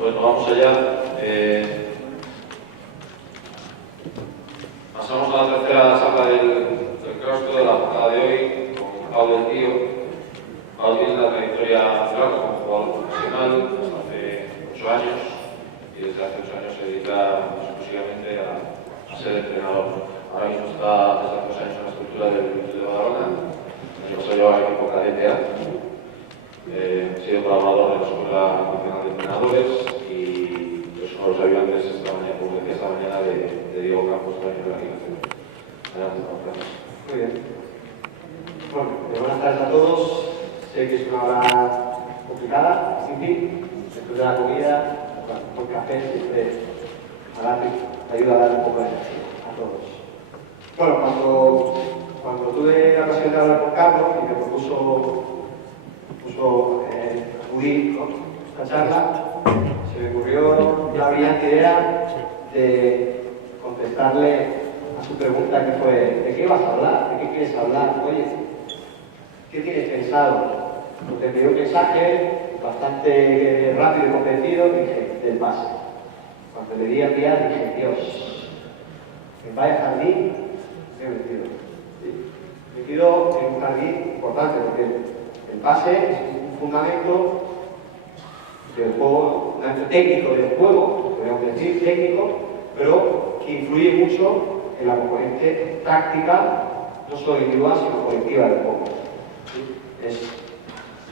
Bueno, vamos allá. Pasamos a la tercera charla del claustro de la jornada de hoy con Pau del Tío. Pau tiene la trayectoria larga como jugador profesional hasta hace 8 años y desde hace 8 años se dedica exclusivamente a ser entrenador. Ahora mismo está desde hace 2 años en la estructura del Club de Badalona. El se lleva el equipo cadete A. He sido colaborador de la Escuela Nacional de Entrenadores y es uno de los ayudantes esta mañana, como decía esta mañana, de Diego Campos también de la Liga. Muy bien. Bueno, buenas tardes a todos. Sé que es una hora complicada, difícil, después de la comida, con café, siempre ayuda a dar un poco de energía a todos. Bueno, cuando tuve la ocasión de hablar con Carlos y me propuso acudir a esta charla, se me ocurrió la brillante idea de contestarle a su pregunta, que fue: ¿de qué vas a hablar? ¿De qué quieres hablar? Oye, ¿qué tienes pensado? Porque me dio un mensaje bastante rápido y convencido, dije, del pase. Cuando le di a enviar, dije, Dios, en vaya jardín me he metido. ¿Sí? Me he metido en un jardín importante, porque el pase es un fundamento del juego, un fundamento técnico del juego, podríamos decir técnico, pero que influye mucho en la componente táctica, no solo individual, sino colectiva del juego. ¿Sí?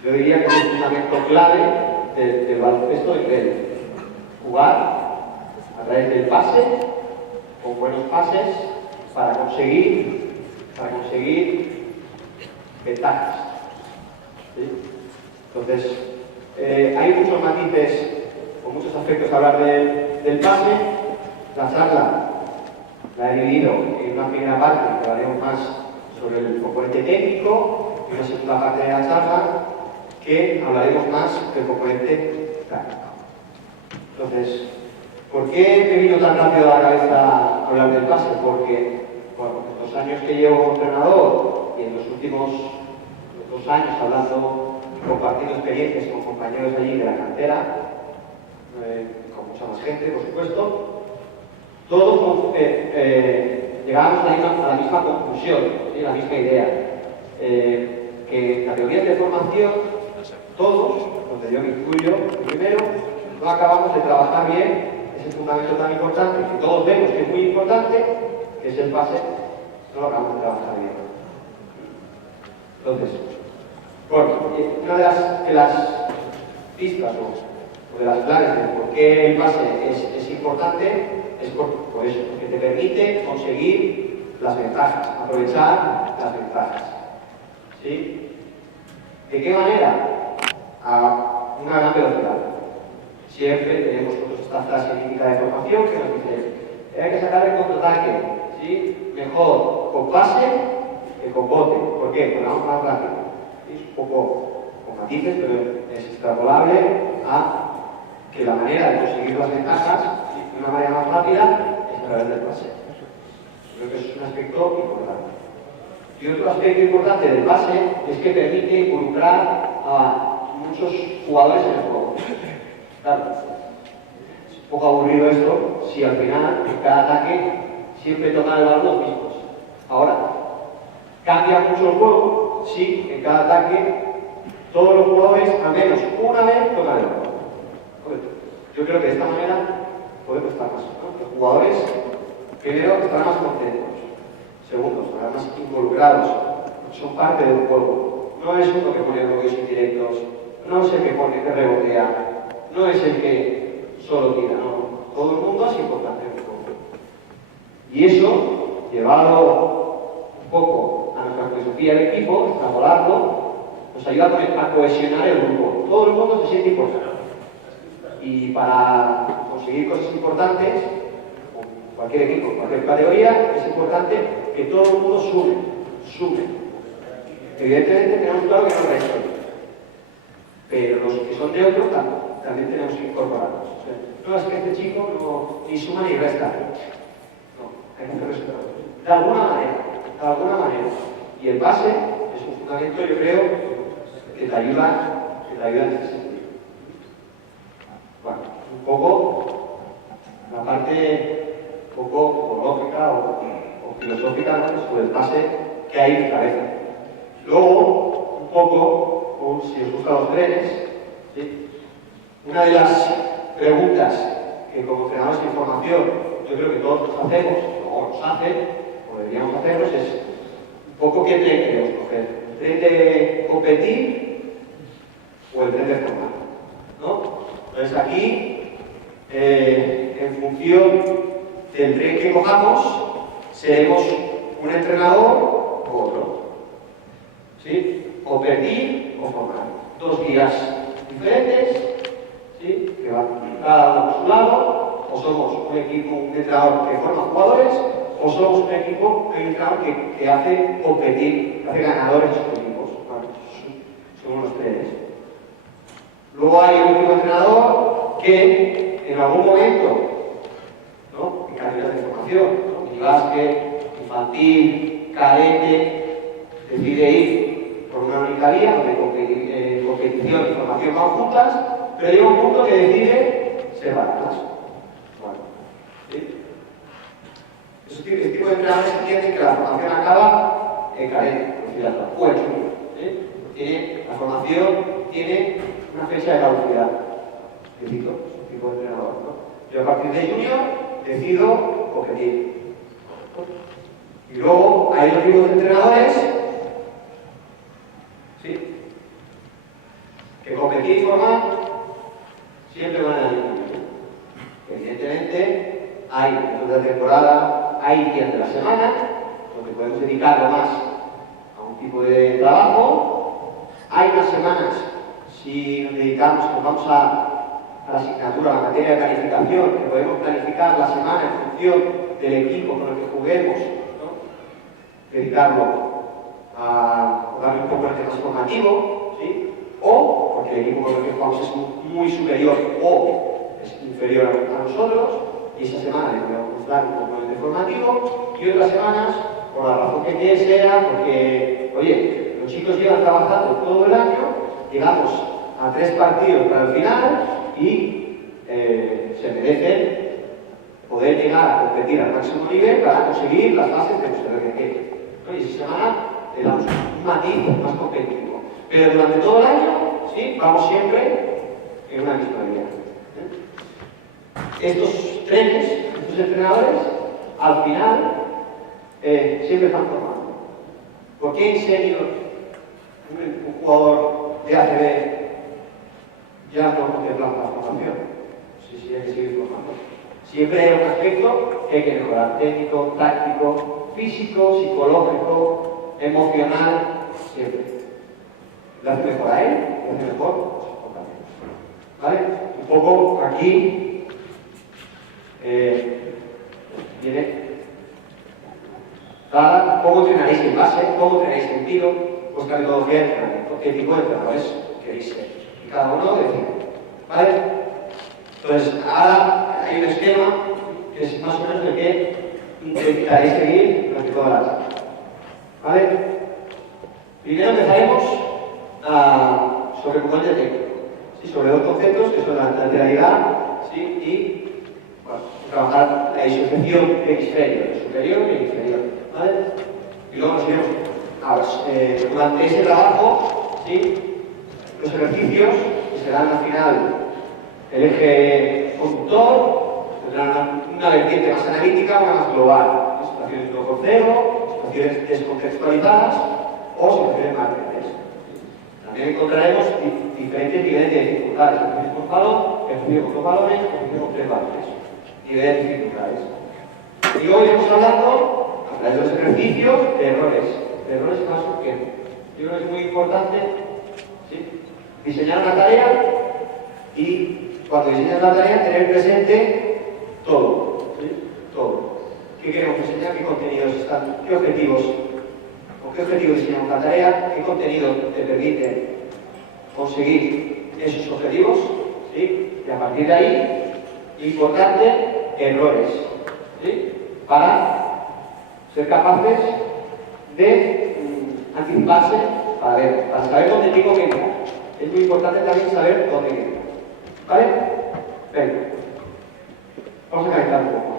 Yo diría que es un fundamento clave del baloncesto de nivel. Jugar a través del pase, con buenos pases, para conseguir ventajas. ¿Sí? Entonces, hay muchos matices o muchos aspectos a hablar del pase. La charla la he dividido en una primera parte que hablaremos más sobre el componente técnico y una segunda parte de la charla que hablaremos más del componente táctico. Entonces, ¿por qué me vino tan rápido a la cabeza hablar del pase? Porque, bueno, en los años que llevo como entrenador y en los últimos 2 años hablando, compartiendo experiencias con compañeros allí de la cantera, con mucha más gente, por supuesto, todos llegábamos a la misma conclusión, ¿sí? La misma idea. Que en categorías de formación, todos, donde yo me incluyo primero, no acabamos de trabajar bien ese fundamento tan importante, que todos vemos que es muy importante, que es el pase, no lo acabamos de trabajar bien. Entonces, bueno, una de las pistas o de las claves de por qué el pase es importante es por eso, porque te permite conseguir las ventajas, aprovechar las ventajas. ¿Sí? ¿De qué manera? A una gran velocidad. Siempre tenemos esta frase típica de formación que nos dice: hay que sacar el contraataque, ¿sí? Mejor con pase que con bote. ¿Por qué? Porque vamos más rápido. Es un poco con matices, pero es extrapolable a que la manera de conseguir las ventajas de una manera más rápida es a través del pase. Creo que eso es un aspecto importante. Y otro aspecto importante del pase es que permite involucrar a muchos jugadores en el juego. Claro, es un poco aburrido esto si al final en cada ataque siempre tocan el balón los mismos. Ahora, cambia mucho el juego si en cada ataque todos los jugadores al menos una vez tocan el balón. Yo creo que de esta manera podemos estar más, ¿no? Los jugadores, primero, estarán más contentos. Segundo, estarán más involucrados. Son parte del juego. No es uno que pone bloqueos indirectos, no es el que rebotea, no es el que solo tira, no. Todo el mundo es importante en el juego. Y eso, llevado un poco a nuestra filosofía del equipo, extrapolarlo, nos ayuda a cohesionar el grupo. Todo el mundo se siente importante. Y para conseguir cosas importantes, cualquier equipo, cualquier categoría, es importante que todo el mundo sume. Evidentemente tenemos claro que no restan, pero los que son neutros también tenemos que incorporarlos. O sea, no es que este chico no, ni suma ni resta. No, hay que hacer resultados. De alguna manera. Y el pase es un fundamento, yo creo, que te ayuda en ese sentido. un poco la parte un poco lógica o filosófica, ¿no? Sobre el pase que hay en mi cabeza. Luego, un poco, si os gustan los trenes, ¿sí? Una de las preguntas que como entrenadores de información yo creo que todos nos hacemos, o nos hacen, o deberíamos hacerlos, es un poco qué tren queremos coger. ¿El tren de competir o el tren de formar? ¿No? Entonces aquí, en función del tren que cojamos, seremos un entrenador u otro. ¿Sí? Competir o formar. Dos guías diferentes, ¿sí? Que van cada uno por su lado, o somos un equipo, un entrenador que forma jugadores, o somos un equipo, un entrenador que hace competir, que hace ganadores de sus equipos. Bueno, somos los tres. Luego hay un último entrenador que en algún momento, ¿no? En calidad de formación, ¿no? En básquet, infantil, cadete, decide ir por una única vía, donde competición y formación van juntas, pero llega un punto que decide separarlas. Bueno, ¿sí? Este tipo de entrenadores entienden que la formación acaba en cadete, o en junior, ¿sí? La formación tiene una fecha de caducidad. Decido, es un tipo de entrenador, ¿no? Yo a partir de junior decido competir. Y luego hay otros tipos de entrenadores, ¿sí? Que competir y formar siempre van a la misma. Evidentemente, hay momentos de temporada, hay días de la semana, donde podemos dedicarlo más a un tipo de trabajo. Hay unas semanas, si nos dedicamos, nos vamos a la asignatura, a la materia de calificación, que podemos planificar la semana en función del equipo con el que juguemos, ¿no? Dedicarlo a darle un poco de más formativo, ¿sí? O porque el equipo con el que jugamos es muy superior o es inferior a nosotros, y esa semana le podemos dar un poco de formativo, y otras semanas, por la razón que sea, porque, oye, los chicos llevan trabajando todo el año, llegamos a 3 partidos para el final y se merecen poder llegar a competir al máximo nivel para conseguir las bases de nuestro RQQ. Y esa semana le damos un matiz más competitivo. Pero durante todo el año, ¿sí? Vamos siempre en una misma línea. Estos trenes, estos entrenadores, al final siempre están formando. ¿Por qué en serio un jugador de ACB ya no contempla la formación? Sí, hay que seguir formando. Siempre hay un aspecto que hay que mejorar: técnico, táctico, físico, psicológico, emocional, siempre. ¿Lo hace mejor a él? ¿Lo hace mejor? ¿Vale? Un poco aquí viene dada cómo entrenaréis en base, cómo entrenaréis en tiro, vuestra metodología de entrenamiento, qué tipo de entrenadores queréis ser. Y cada uno decide. ¿Vale? Entonces, ahora hay un esquema que es más o menos el que intentaréis seguir durante toda la clase. ¿Vale? Primero empezaremos sobre componente técnico, ¿sí? Sobre 2 conceptos que son la lateralidad, ¿sí? Y bueno, trabajar la disociación hemisferio, el superior y el inferior. ¿Vale? Y luego nos iremos durante ese trabajo, ¿sí? Los ejercicios que serán al final el eje conductor, tendrán una vertiente más analítica, una más global. Situaciones 1.0, situaciones descontextualizadas o situaciones más grandes. También encontraremos diferentes niveles de dificultades: ejercicio con balón, ejercicio con 2 balones, ejercicio con 3 balones. Niveles de dificultades. Y hoy iremos hablando, a través de los ejercicios, de errores. De errores más urgentes. Yo creo que es muy importante, ¿sí? Diseñar una tarea y cuando diseñas la tarea tener presente todo, ¿sí? Todo. ¿Qué queremos enseñar? ¿Qué contenidos están? ¿Qué objetivos? ¿Con qué objetivo diseñamos la tarea? ¿Qué contenido te permite conseguir esos objetivos? ¿Sí? Y a partir de ahí, importante, errores, ¿sí? Para ser capaces de anticiparse para saber dónde tengo que ir. Es muy importante también saber dónde ir. ¿Vale? Venga. Vamos a calentar un poco.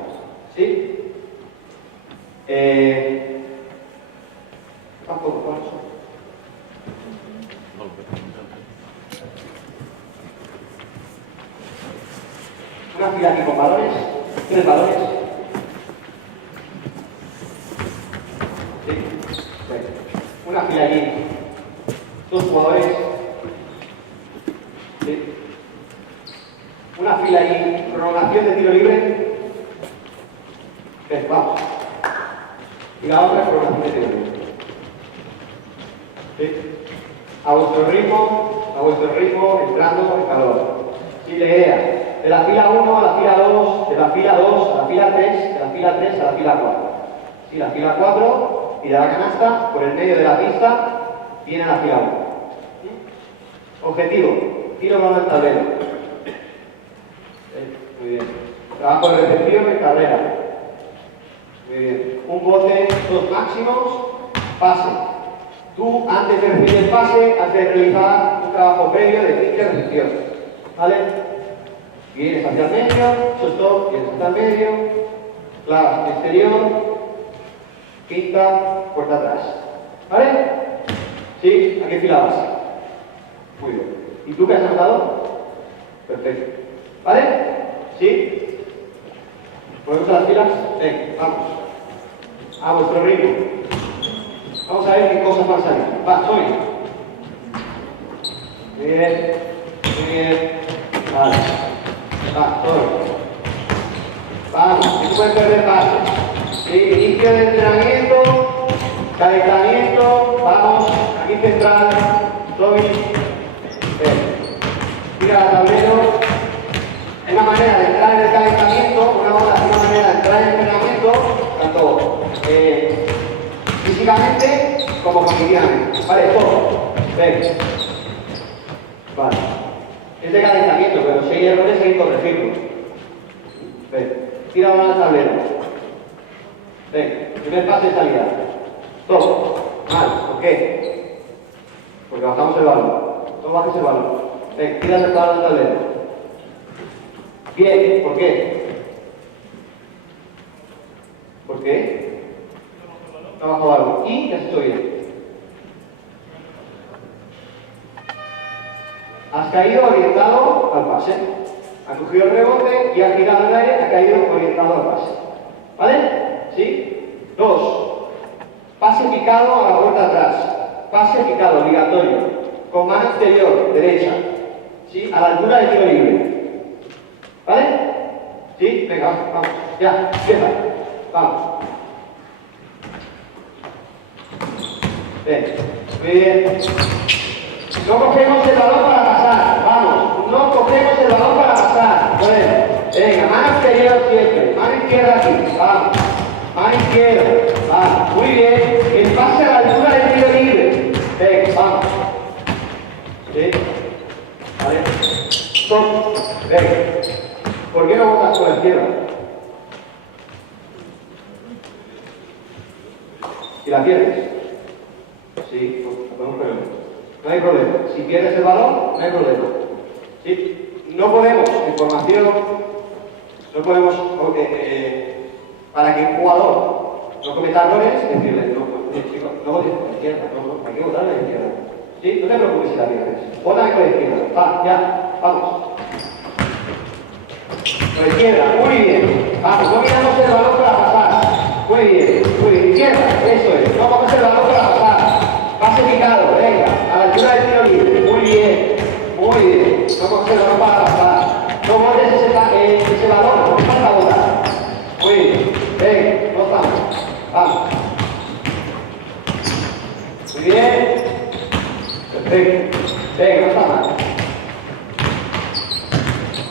¿Sí? Tampoco, ¿cuál es? Una fila aquí con valores, 3 valores. Sí. Bueno. Una fila allí, 2 jugadores. Sí. Una fila allí, prolongación de tiro libre. Ven, vamos. Y la otra prolongación de tiro libre. ¿Sí? A vuestro ritmo, entrando en calor. Sí, la idea. De la fila 1 a la fila 2, de la fila 2 a la fila 3, de la fila 3 a la fila 4. Sí, la fila 4 y de la canasta, por el medio de la pista, viene la fila 1. Objetivo, tiro con el tablero. Muy bien. Trabajo de recepción en carrera. Muy bien. Un bote, 2 máximos, pase. Tú, antes de recibir el pase, has de realizar un trabajo previo de pinche recepción. ¿Vale? Vienes hacia el medio, stop, vienes hacia el medio, clavas exterior, pinta, puerta atrás. ¿Vale? ¿Sí? ¿A qué fila vas? Muy bien. ¿Y tú qué has anotado? Perfecto. ¿Vale? ¿Sí? ¿Podemos a las filas? Venga, vamos. A vuestro ritmo. Vamos a ver qué cosas van a salir. Va, soy. Muy bien. Muy bien. Vale. Va, soy. Vamos, no puedes perder pases. Sí, inicio de entrenamiento, calentamiento, vamos, aquí central, soy. Tira al tablero. Una manera de entrar en el calentamiento, una manera de entrar en el entrenamiento, tanto físicamente como cognitivamente. Vale, todo. Ven. Vale. Es de calentamiento, pero si hay errores hay que corregirlos. Ven. Tira uno al tablero. Ven. Primer pase de salida. Todo. Mal. ¿Por qué? Porque bajamos el balón. No bajes el balón. Ven. Tira el balón al tablero. Bien. ¿Por qué? ¿Por qué? No bajo balón. Y ya estoy bien. Has caído orientado al pase. Has cogido el rebote y has girado en el aire, ha caído orientado al pase. ¿Vale? ¿Sí? 2. Pase picado a la puerta atrás. Pase picado, obligatorio. Con mano exterior, derecha. ¿Sí? A la altura del tiro libre. ¿Vale? ¿Sí? Venga, vamos. Ya, empieza. Vamos. Ven. Muy bien. No cogemos el balón para pasar. Vamos. No cogemos el balón para pasar. Bueno. Venga, mano exterior siempre. Mano izquierda aquí. Vamos. Mano izquierda. Vamos. Muy bien. El pase a la altura del tiro libre. Venga, vamos. ¿Sí? ¿Vale? Stop. Venga. ¿Por qué no botas por la izquierda? ¿Y la pierdes? Sí, pues podemos perder. No hay problema. Si pierdes el balón, no hay problema. ¿Sí? No podemos, en formación, no podemos, para que un jugador no cometa errores, decirle, no, chicos, no votes por la izquierda, no, hay que votar a la izquierda. ¿Sí? No te preocupes si la pierdes. Vótame por la izquierda. Va, ya, vamos. Por la izquierda, muy bien. Vamos, no miramos el balón para pasar. Muy bien, muy bien. Izquierda, eso es. No coges el balón para pasar. Pase picado, venga, a la altura del tiro libre. Muy bien, muy bien. No coges el balón para pasar. No botes ese balón, no falta botar. Muy bien, venga, no estamos. Vamos. Muy bien. Perfecto. Venga, no está mal.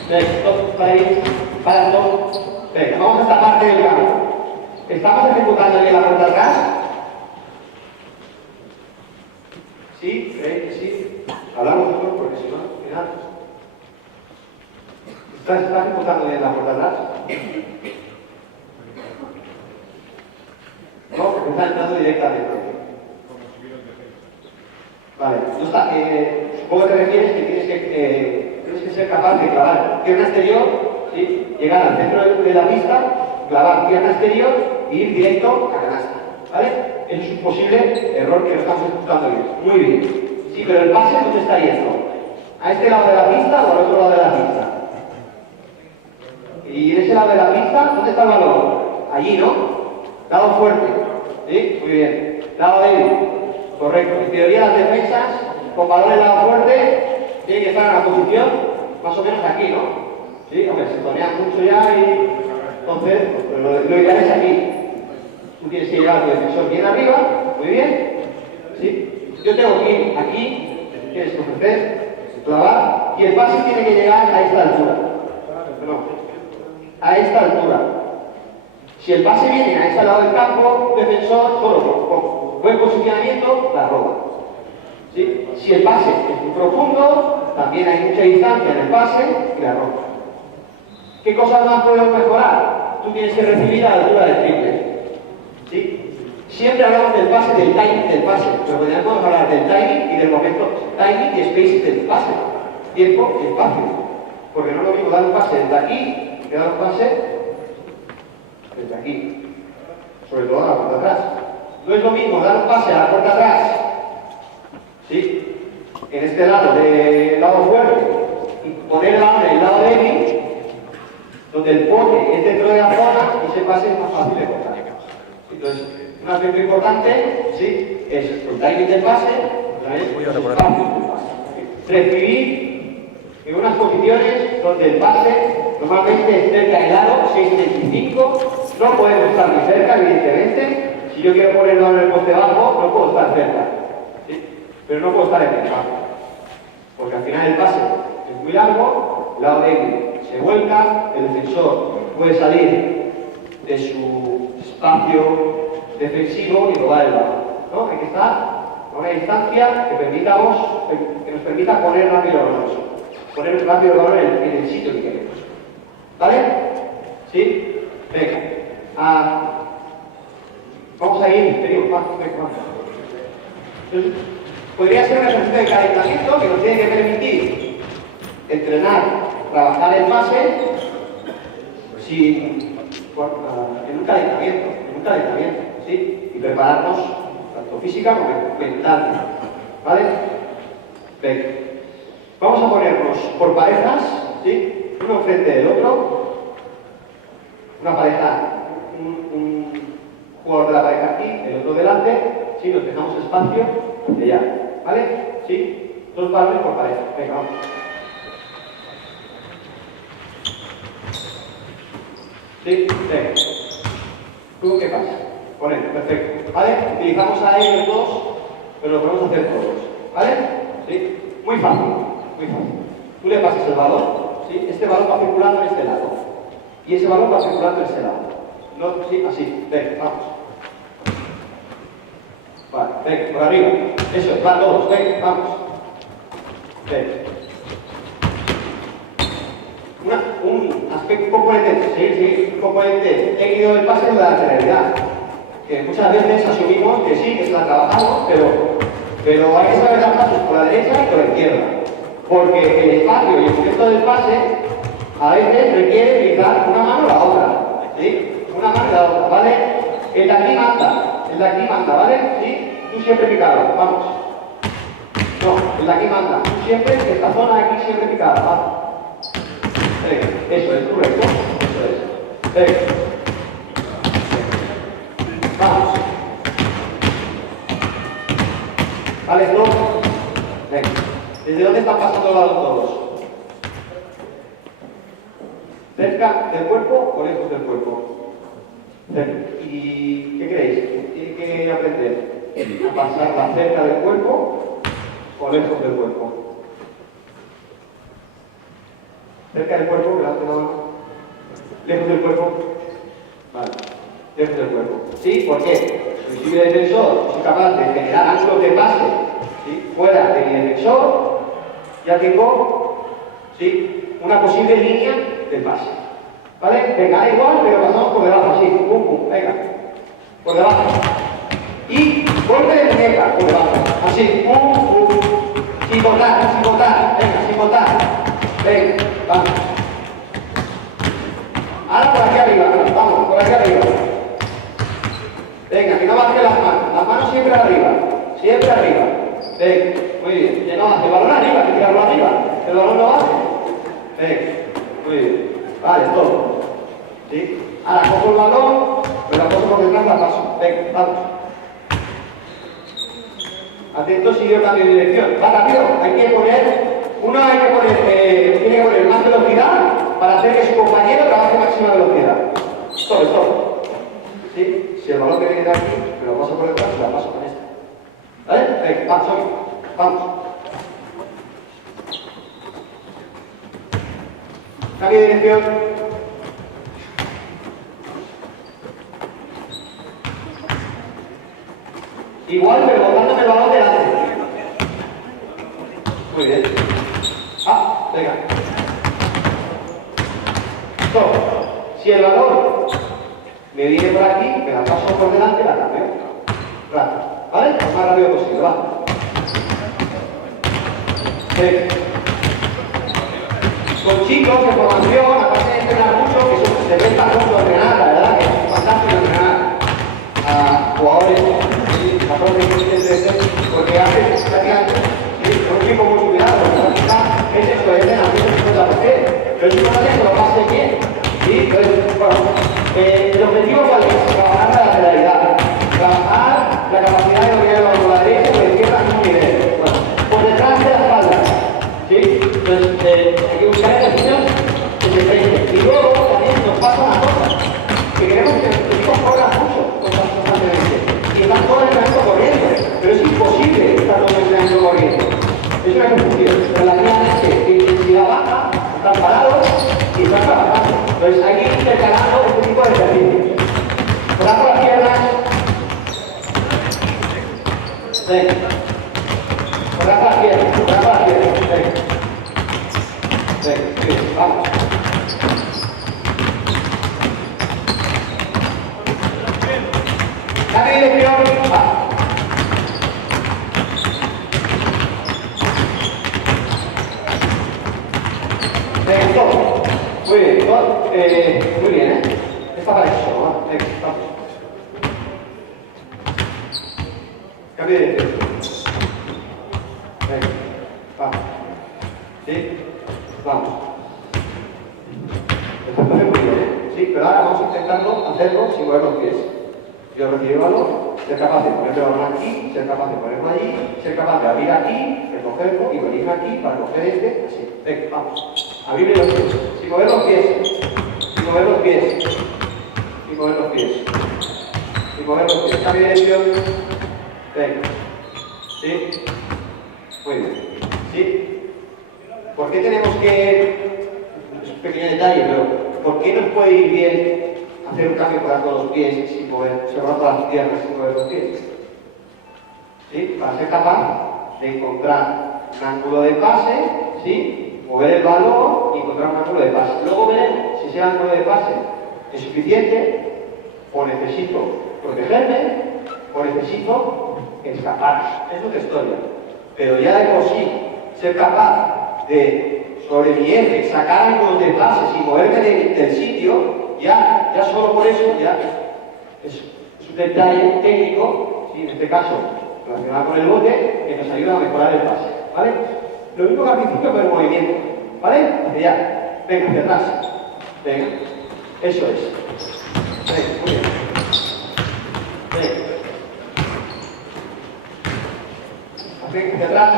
Venga, stop, para ahí, para todo. Venga, vamos a esta parte del campo. ¿Estamos ejecutando bien la puerta atrás? ¿Sí? ¿Creéis que sí? Hablamos nosotros porque si no, al final. ¿Estás ejecutando bien la puerta atrás? No, porque está entrando directamente. Vale, no está, supongo que te refieres que tienes que ser capaz de clavar pierna exterior ¿sí? Llegar al centro de la pista, clavar pierna exterior e ir directo a canasta, ¿vale? Eso es un posible error que no estamos ejecutando bien. Muy bien. Sí, pero el pase, ¿dónde está yendo? ¿A este lado de la pista o al otro lado de la pista? Y en ese lado de la pista, ¿dónde está el balón? Allí, ¿no? Lado fuerte. ¿Sí? Muy bien. Lado débil. Correcto. En teoría las defensas con balón en lado fuerte tienen que estar en la posición más o menos aquí, ¿no? ¿Sí? Hombre, se tonean mucho ya y entonces lo ideal es aquí. Tú tienes que llevar a tu defensor bien arriba, muy bien. ¿Sí? Yo tengo que ir aquí, tienes que ofrecer, clavar, y el pase tiene que llegar a esta altura. No, a esta altura. Si el pase viene a este lado del campo, un defensor solo con buen posicionamiento la roba. ¿Sí? Si el pase es muy profundo, también hay mucha distancia en el pase y la roba. ¿Qué cosas más podemos mejorar? Tú tienes que recibir a la altura del triple. ¿Sí? Siempre hablamos del pase, del timing del pase, pero podríamos hablar del timing y del momento. Timing y spacing del pase. Tiempo y espacio. Porque no es lo mismo dar un pase desde aquí que dar un pase desde aquí. Sobre todo a la puerta atrás. No es lo mismo dar un pase a la puerta atrás, ¿sí? En este lado, del lado fuerte, y poner el balón en el lado débil, donde el pote es dentro de la zona y ese pase es más fácil de cortar. Entonces, un aspecto importante, ¿sí? Es el timing del pase, los espacios del pase. Recibir en unas posiciones donde el pase normalmente es cerca del aro, 6.25, no podemos estar muy cerca, evidentemente. Si yo quiero ponerlo en el poste bajo, no puedo estar cerca, ¿sí? Pero no puedo estar en el bajo, porque al final el pase es muy largo, el lado débil se vuelca, el defensor puede salir de su espacio defensivo y robar el balón, ¿no? Hay que estar a una distancia que nos permita poner rápido el balón, poner rápido el balón en el sitio que queremos. ¿Vale? ¿Sí? Venga. Vamos a ir, venga, más. Entonces, podría ser un ejercicio de calentamiento que nos tiene que permitir entrenar, trabajar el pase en un calentamiento, ¿sí? Y prepararnos tanto física como mentalmente, ¿vale? Venga. Vamos a ponernos por parejas, ¿sí? Uno frente del otro, una pareja, un jugador de la pareja aquí, el otro delante, ¿sí? Nos dejamos espacio hacia allá, ¿vale? ¿Sí? Dos balones por pareja, venga, vamos. ¿Sí? Venga. ¿Tú qué pasa? Poned, perfecto, ¿vale? Utilizamos a ellos dos, pero lo podemos hacer todos, ¿vale? ¿Sí? Muy fácil, muy fácil. Tú le pasas el balón, ¿sí? Este balón va circulando en este lado, y ese balón va circulando en este lado. No, sí, así, venga, vamos. Vale, venga, por arriba. Eso es, van todos, venga, vamos. Venga. Un aspecto, un componente técnico del pase es la lateralidad. Que muchas veces asumimos que sí, que se la trabajamos, pero hay que saber dar pasos por la derecha y por la izquierda. Porque el espacio y el momento del pase a veces requiere utilizar una mano o la otra. ¿Sí? Una mano y la otra, ¿vale? El de aquí manda, ¿vale? ¿Sí? Tú siempre picado, vamos. No, el de aquí manda. Tú siempre, esta zona de aquí siempre picada, vamos. Venga, eso es correcto. Eso es. Venga. Vamos. ¿Vale, no? Venga. ¿Desde dónde están pasando el balón todos? ¿Cerca del cuerpo o lejos del cuerpo? ¿Y qué creéis? ¿Tiene que aprender a pasarla cerca del cuerpo o lejos del cuerpo? Cerca del cuerpo, levante la mano. Lejos del cuerpo. Vale, lejos del cuerpo. ¿Sí? ¿Por qué? Si yo defensor soy capaz de generar ángulos de pase, ¿sí? Fuera de mi defensor, ya tengo, ¿sí? Una posible línea de pase. ¿Vale? Venga, da igual, pero pasamos por debajo, así. Pum, pum, venga. Por debajo. Y golpe de muñeca, por debajo. Así. Pum, pum. Sin botar. Venga, sin botar. Venga, vamos. cojo el balón, me la paso por detrás, la paso. Venga, vamos. Atentos si yo cambio de dirección. Va rápido, hay que poner, tiene que poner más velocidad para hacer que su compañero trabaje máxima velocidad. Stop. ¿Sí? Si el balón que viene de aquí, me lo paso por detrás, me la paso con esta. ¿Vale? Venga, vamos. Cambio de dirección. Igual, pero botándome el balón delante. Muy bien. Venga. Stop. Si el balón me viene por aquí, me la paso por delante y la cambio. Rápido. ¿Vale? Lo más rápido posible. Va. Con chicos de formación, aparte de entrenar mucho, que eso se presta mucho a entrenar, la verdad que es fantástico entrenar a jugadores, a todos los que porque hace prácticamente un chico muy cuidado, es eso, es entrenamiento 50%, pero es importante que lo pase bien. ¿Sí? Entonces, bueno, el objetivo cuál es? Trabajar la lateralidad, trabajar la capacidad de mover por la derecha o la izquierda en un nivel. Bueno, por detrás de la espalda. ¿Sí? Entonces, hay que buscar ejercicios que se prenden. Y luego también nos pasa una cosa, que queremos que los chicos corran mucho constantemente. Y están todo el entrenamiento corriendo, pero es imposible estar todo el entrenamiento corriendo. Es una confusión. Relativamente de intensidad baja, están parados y están trabajando. Entonces hay que ir intercalando este tipo de ejercicios. Brazo a las piernas. Venga. Brazo a las piernas. Venga, vamos. Cambio de dirección. Venga, todo. Muy bien, muy bien, ¿eh? Está para eso, ¿no? Venga, vamos. Cambio de dirección. Venga, vamos. ¿Sí? Vamos. Está muy bien, ¿eh? Sí, pero ahora vamos a intentarlo hacerlo sin mover los pies. Yo recibir el balón, ser capaz de ponerme el balón aquí, ser capaz de ponerlo allí, ser capaz de abrir aquí, recogerlo y venir aquí para coger este, así. Venga, vamos. Abrirme los pies. Sin mover los pies. Sin mover los pies. Sin mover los pies. Sin mover los pies. Cambio de dirección. Venga. ¿Sí? Muy bien. ¿Sí? ¿Por qué tenemos que... Es un pequeño detalle, pero ¿por qué nos puede ir bien hacer un cambio para todos los pies sin mover, cerrar todas las piernas sin mover los pies? ¿Sí? Para ser capaz de encontrar un ángulo de pase, ¿sí? Mover el balón y encontrar un ángulo de pase. Luego veremos si ese ángulo de pase es suficiente o necesito protegerme o necesito escapar. Es otra historia. Pero ya de por sí, ser capaz de, sobre mi eje, sacar ángulos de pase sin moverme del sitio, ya solo por eso ya es un detalle técnico, ¿sí? En este caso relacionado con el bote, que nos ayuda a mejorar el pase. ¿Vale? Lo mismo que al principio con el movimiento, ¿vale? Hacia allá, venga, hacia atrás, venga, eso es, venga, muy bien, venga, hacia atrás,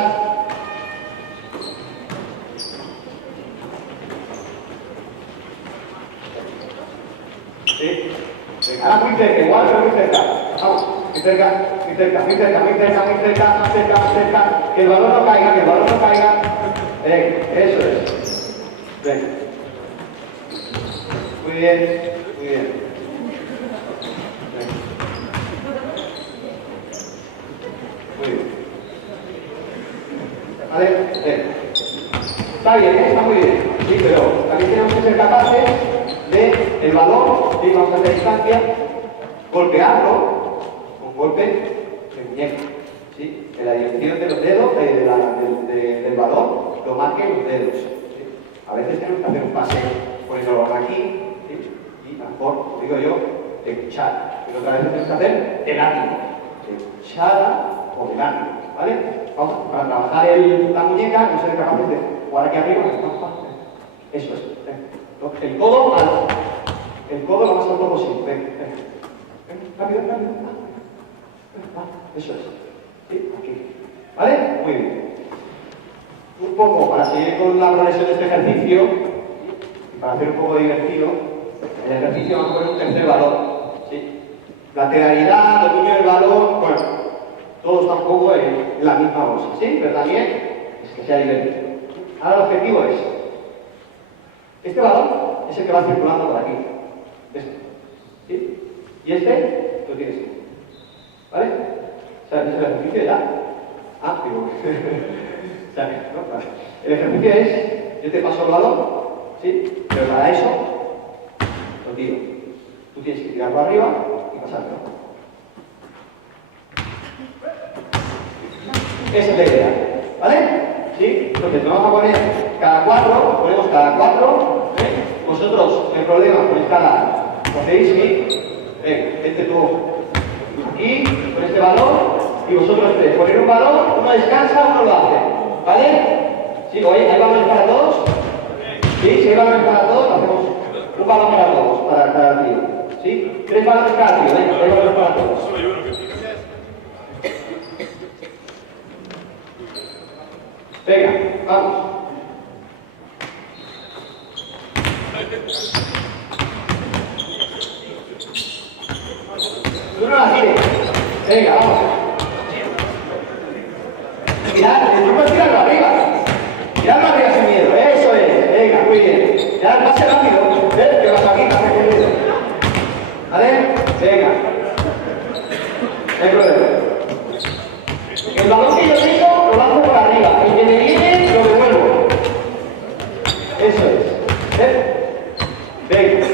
sí, venga, ahora muy cerca, igual pero muy cerca, vamos, muy cerca, más cerca, que el balón no caiga, venga, eso es. Venga. Muy bien. Venga. Muy bien. ¿Vale? Venga. Está bien, está muy bien. Sí, pero también tenemos que ser capaces de el balón, ¿sí? Vamos a hacer distancia, golpearlo con golpe de muñeca. ¿Sí? En la dirección de los dedos, del balón, lo marquen los dedos. ¿Sí? A veces tenemos que hacer un pase poniendo el balón aquí, ¿sí? Y a lo mejor, como digo yo, de cuchara. Pero otra vez tenemos que hacer de látigo, de cuchara o de látigo, ¿vale? Vamos, para trabajar la muñeca, no ser capaces de jugar aquí arriba, eso es. El codo el codo lo más alto posible. Venga, venga. Rápido, rápido. Eso es. ¿Sí? Aquí. ¿Vale? Muy bien. Un poco para seguir con la progresión de este ejercicio, y para hacer un poco divertido, el ejercicio vamos a poner un tercer valor. ¿Sí? Lateralidad, dominio del valor, bueno, todo está un poco en la misma bolsa, ¿sí? Pero también es que sea divertido. Ahora el objetivo es, este valor es el que va circulando por aquí. Este. ¿Sí? Y este lo tienes tú. ¿Vale? O sea, ¿es el ejercicio ya? Ah, digo. O sea, ¿no? Vale. El ejercicio es, yo te paso el valor, ¿sí? Pero para eso, lo tiro. Tú tienes que tirarlo arriba y pasártelo. Esa es la idea. ¿Vale? ¿Sí? Entonces, nos vamos a poner cada 4, ponemos cada 4. Vosotros, el problema, ponéis cada. ¿Hacéis? ¿Sí? Venga, este tú aquí, con este valor, y vosotros tres. Poner un valor, uno descansa, uno lo hace. ¿Vale? ¿Sí? Oye, ¿hay valores para todos? ¿Sí? Si hay valores para todos, hacemos un valor para todos, para cada tío. ¿Sí? 3 valores cada tío, venga, hay valores para todos. Venga, vamos. Tú no la tires. Venga, vamos. Mirad, el truco es tirarlo arriba. Tirarlo arriba sin miedo. Eso es. Venga, muy bien. Ya pase rápido. ¿Ves? Que vas aquí, pase con miedo. ¿Vale? Venga. No hay problema. El balón que yo tengo lo lanzo por arriba. El que me viene lo devuelvo. Eso es. ¿Ves? Venga.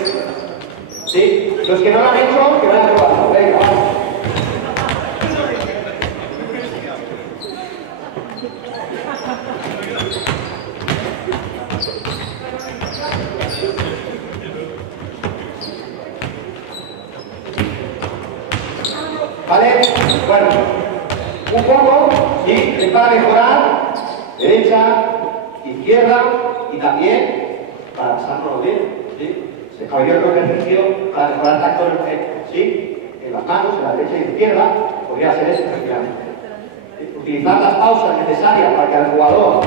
¿Sí? Los que no lo han hecho, que vayan probando. Venga, vamos. ¿Vale? Bueno, un poco, ¿sí? Es para mejorar derecha, izquierda y también para pasarlo bien, ¿sí? Se fabrica otro ejercicio para mejorar tacto ¿sí? En las manos, en la derecha y la izquierda, podría ser esto, efectivamente. ¿Sí? Utilizar las pausas necesarias para que el jugador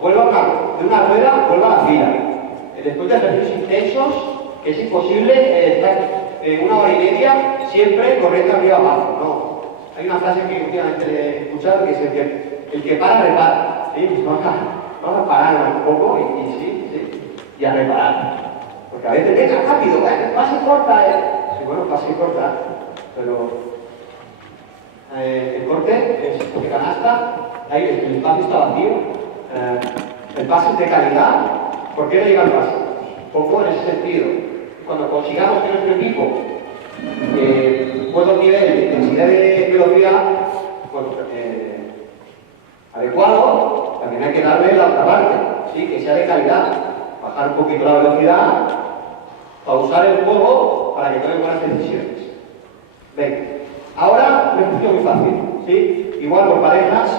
vuelva de una rueda, vuelva a la fila. Después de ejercicios intensos, que es imposible estar una hora y media siempre corriendo arriba abajo, no. Hay una frase que últimamente he escuchado que es el que para, repara. ¿Sí? Pues vamos a parar un poco y sí, y a reparar. Porque a veces, venga, rápido, pase corta. Sí, bueno, pase corta, pero el corte es de canasta, ahí el espacio está vacío, el pase es de calidad. ¿Por qué no llega el pase? Un poco en ese sentido. Cuando consigamos que nuestro equipo pueda un nivel de intensidad de velocidad adecuado, también hay que darle la otra parte, ¿sí? Que sea de calidad. Bajar un poquito la velocidad, pausar el juego para que tomen buenas decisiones. Venga, ahora un ejercicio muy fácil, ¿sí? Igual por parejas,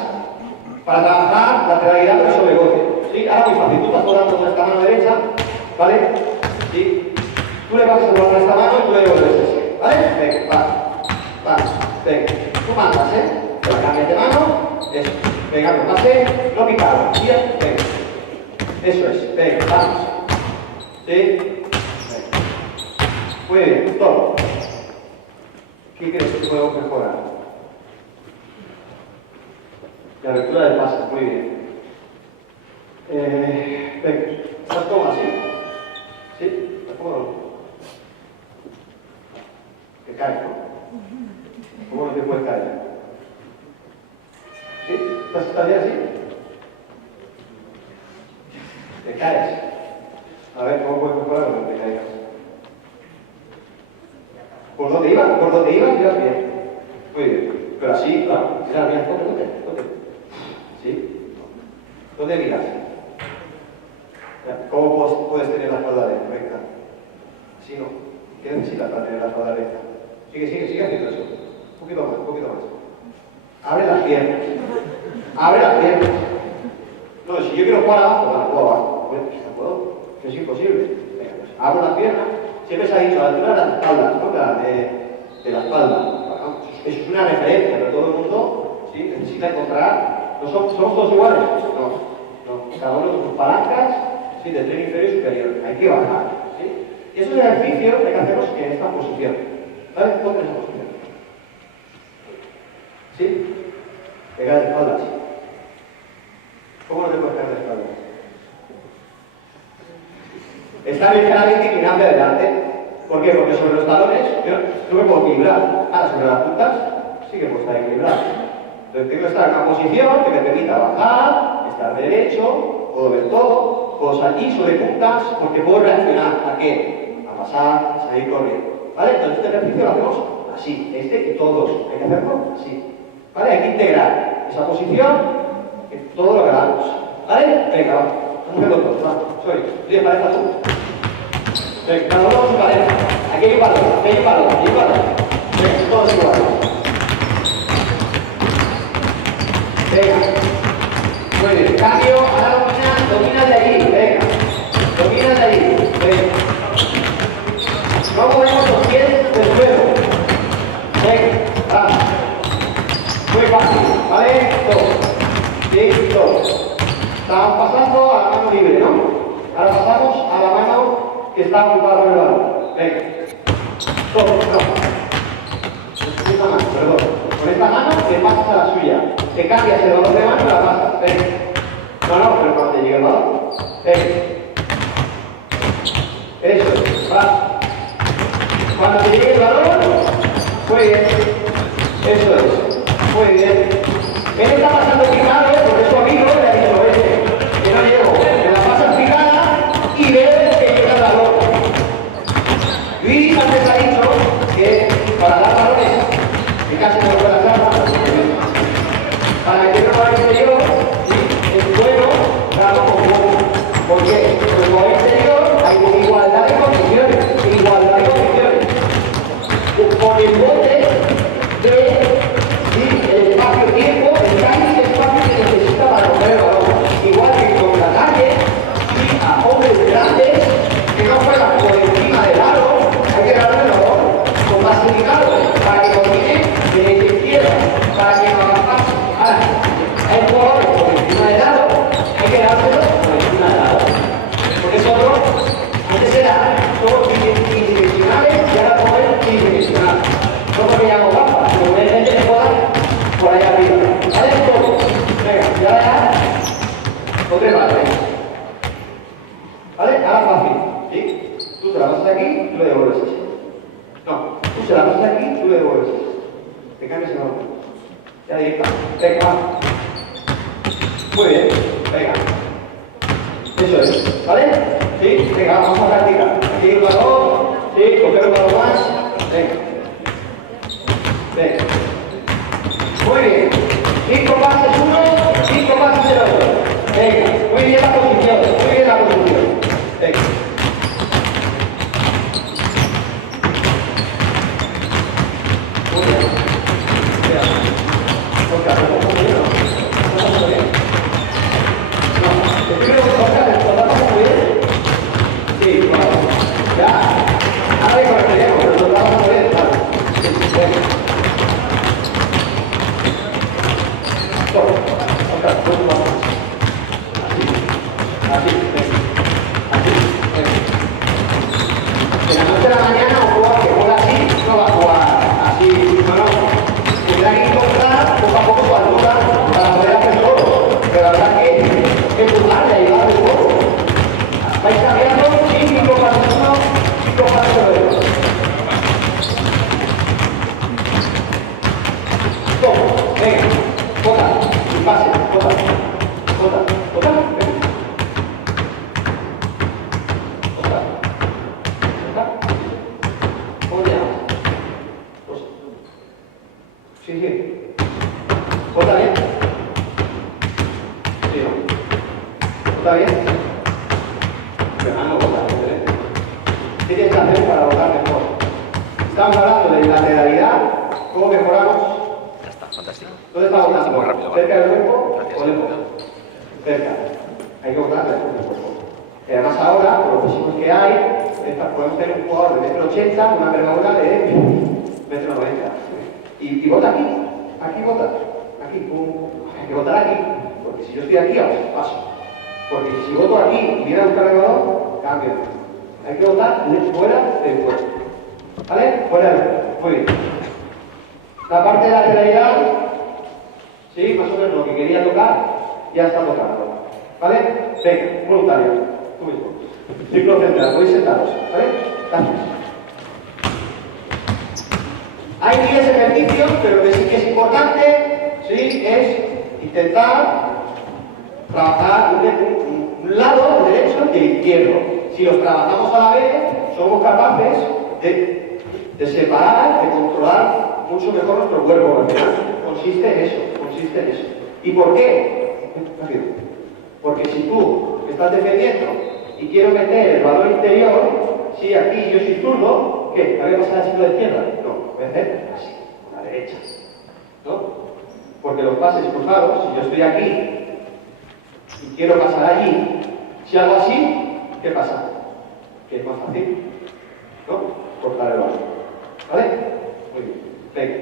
para trabajar lateralidad pero sobre golpe, ¿sí? Ahora muy fácil, tú estás jugando con esta mano derecha, ¿vale? ¿Sí? Tú le pasas el balón a esta mano y tú le devuelves ese, ¿vale? Venga, va, venga, tú mandas, te la cambias de mano, eso, venga, no pase, no picado, bien, venga, eso es, venga, vamos, ¿sí? Venga. Muy bien, todo. ¿Qué crees que podemos mejorar? La lectura del pase, muy bien. Venga, ¿estás como así? ¿Sí? ¿Estás cómodo? Te caes, ¿no? ¿Cómo no te puedes caer? ¿Sí? ¿Estás bien así? Te caes. A ver, ¿cómo puedes mejorar cuando te caigas? ¿Por dónde ibas? ¿Por dónde ibas? Ibas bien. Muy bien. Pero así, claro. Mira, mira, ponte. ¿Sí? ¿Dónde miras? ¿Cómo puedes tener la espalda recta? Así no. ¿Qué necesitas para tener la espalda recta? Sigue haciendo eso. Un poquito más. Abre las piernas. No, si yo quiero jugar abajo, juego abajo. Bueno, pues no puedo. Que es imposible. Venga, pues. abro la pierna, siempre se ha dicho a la altura de las espaldas, ¿no? De la espalda. Bueno, eso es una referencia, pero todo el mundo ¿sí? necesita encontrar. ¿No somos todos iguales? No. Cada uno con sus palancas, ¿sí? De tren inferior y superior. Hay que bajar. ¿Sí? Y esos ejercicios hay que hacerlos en esta posición. ¿Sabes? Ponte en esa posición. ¿Sí? Pegar de espaldas. ¿Cómo no te puedes pegar de espaldas? Está ligeramente inclinado hacia adelante. ¿Por qué? Porque sobre los talones yo no me puedo equilibrar. Ahora sobre las puntas sí que puedo estar equilibrado. Entonces tengo que estar en una posición que me permita bajar, estar derecho, puedo ver todo, puedo salir sobre puntas porque puedo reaccionar. ¿A qué? A pasar, a salir corriendo. ¿Vale? Entonces este ejercicio lo hacemos así. Y todos. Hay que hacerlo así. ¿Vale? Hay que integrar esa posición en todo lo que hagamos. ¿Vale? Venga, vamos. Vamos a hacerlo todos. Va. Sorry. Bien, pareja tú. Venga, cada uno con su pareja. Aquí hay un balón, aquí hay un balón, aquí hay un balón. Venga, todos iguales. Venga. Muy bien. Cambio, ahora domina de allí. Venga. Domina de allí. Venga. No movemos los pies del suelo. Venga, vamos. Muy fácil, ¿vale? Todo. Sí, todo. Estamos pasando a la mano libre, ¿no? Ahora pasamos a la mano que está ocupada por el balón. Venga. Todo, no. Esta mano, perdón. Con esta mano te pasas a la suya. Te cambias el balón de mano y la pasas. Venga. No, pero cuando te llegue el balón. Venga. Eso es. Va. Cuando te llegue el balón, muy bien. Eso es. Muy bien. Él está pasando picado, porque es su amigo, le ha dicho, oye, que no llego. Me la pasas picada y veo que llega el balón. Luis antes ha dicho que para dar balones, que casi no puede hacer, para meter un balón exterior, es bueno darlo con poco. ¿Por qué? Porque el balón exterior hay igualdad de condiciones. Con el bote de el espacio-tiempo, el time espacio que necesita para coger el balón. Igual que con la calle y a hombres grandes que no juegan por encima del aro, hay que darle el balón con más delicado para que domine de izquierda, para que no haga paso. Ahora, hay jugadores por encima del aro, hay que dárselo por encima del aro. Porque nosotros, antes era todos bidimensionales y ahora todo es tridimensional. No porque ya no gafas, pero hay gente que juega por ahí arriba. ¿Vale? Todo. Venga, y ahora ya, otra parte. ¿Vale? Ahora fácil. ¿Sí? Tú te la pasas aquí, tú le devuelves así. No, tú se la pasas aquí, tú le devuelves así. Te cambias el balón. Ya directa. Venga, va. Muy bien. Venga. Eso es. ¿Vale? Sí, venga, vamos a practicar. Aquí el balón. Sí, coger un balón más. Venga. Venga. Muy bien. 5 pases uno, 5 pases el otro. Venga. Muy bien la posición. Muy bien la posición. Venga. Muy bien. Mira. Toca, muy bien. No, muy bien. No, el primero que toca, muy bien. Sí, claro. Ya. Ahora hay que corregirlo, pero lo vamos a ver, claro. Sí, venga. Todo. Toca, todo vamos. Así, venga. Así, venga. En la noche de la mañana un jugador que juega así, no va a jugar así, no. Tendrá que encontrar poco a poco su altura para poder hacer todo. Pero la verdad que empujarle y ayudarle un poco. Vais cambiando 5 pasos uno, 5 pasos el otro. Toma, venga, bota, y pase, bota, venga. Bota. ¿Cómo te llamas? Rosa. Sí. ¿Bota bien? Sí, ¿no? ¿Bota bien? ¿Qué tienes que hacer para votar mejor? Estamos hablando de lateralidad, cómo mejoramos. Ya está, fantástico. ¿Dónde está votando? Muy rápido, ¿Cerca del cuerpo Gracias. o lejos? Cerca. Hay que votar lejos del cuerpo. Y además ahora, con los físicos que hay, podemos tener un jugador de 1,80 m con una envergadura de 1,90 m. Y vota aquí, aquí vota, aquí, hay que votar aquí, porque si yo estoy aquí, paso. Porque si voto aquí y viene un cargador, cambio. Hay que votar fuera del juego. ¿Vale? Fuera del juego. Muy bien. La parte de la realidad, sí, más o menos lo que quería tocar, ya está tocando. ¿Vale? Venga, voluntario. Tú mismo. Círculo central, podéis sentaros. ¿Vale? Gracias. Hay 10 ejercicios, pero lo que sí que es importante, sí, es intentar trabajar un lado derecho y el izquierdo. Si los trabajamos a la vez, somos capaces de separar, de controlar mucho mejor nuestro cuerpo. Al final consiste en eso. ¿Y por qué? Porque si tú estás defendiendo y quiero meter el balón interior, si aquí yo soy zurdo, ¿qué? ¿Me voy a pasar así con la izquierda? No, voy a hacer así, con la derecha. ¿No? Porque los pases cruzados, si yo estoy aquí y quiero pasar allí, si hago así, ¿qué pasa? Que es más fácil, ¿no? Cortar el balón. ¿Vale? Muy bien. Venga.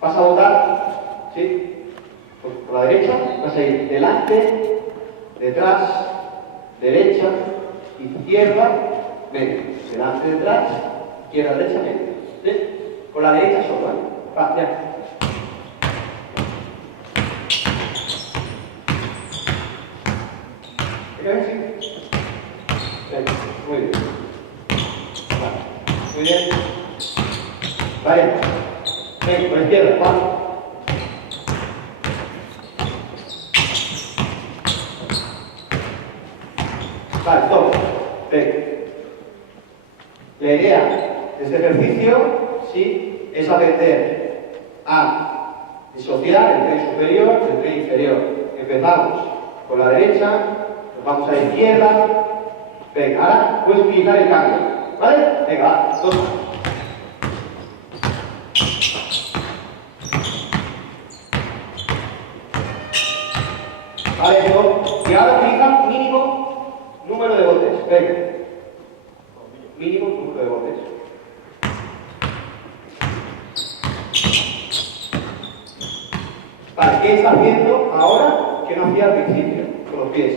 Vas a botar, ¿sí? Por la derecha, vas a ir delante, detrás, derecha, izquierda, medio. Delante, detrás, izquierda, derecha, medio. ¿Sí? Con la derecha solo, ¿eh? Va, ya. ¿Sí? Venga, muy bien. Vale. Muy bien. Vale. Venga, por la izquierda, va. Vale, stop. Venga. La idea de este ejercicio, sí, es aprender a disociar el tren superior del tren inferior. Empezamos con la derecha, nos vamos a la izquierda. Venga, ahora puedes utilizar el cambio. ¿Vale? Venga, va, dos más. Vale, y ahora utiliza mínimo número de botes. Venga. Mínimo número de botes. Vale, ¿qué está haciendo ahora que no hacía al principio? Con los pies.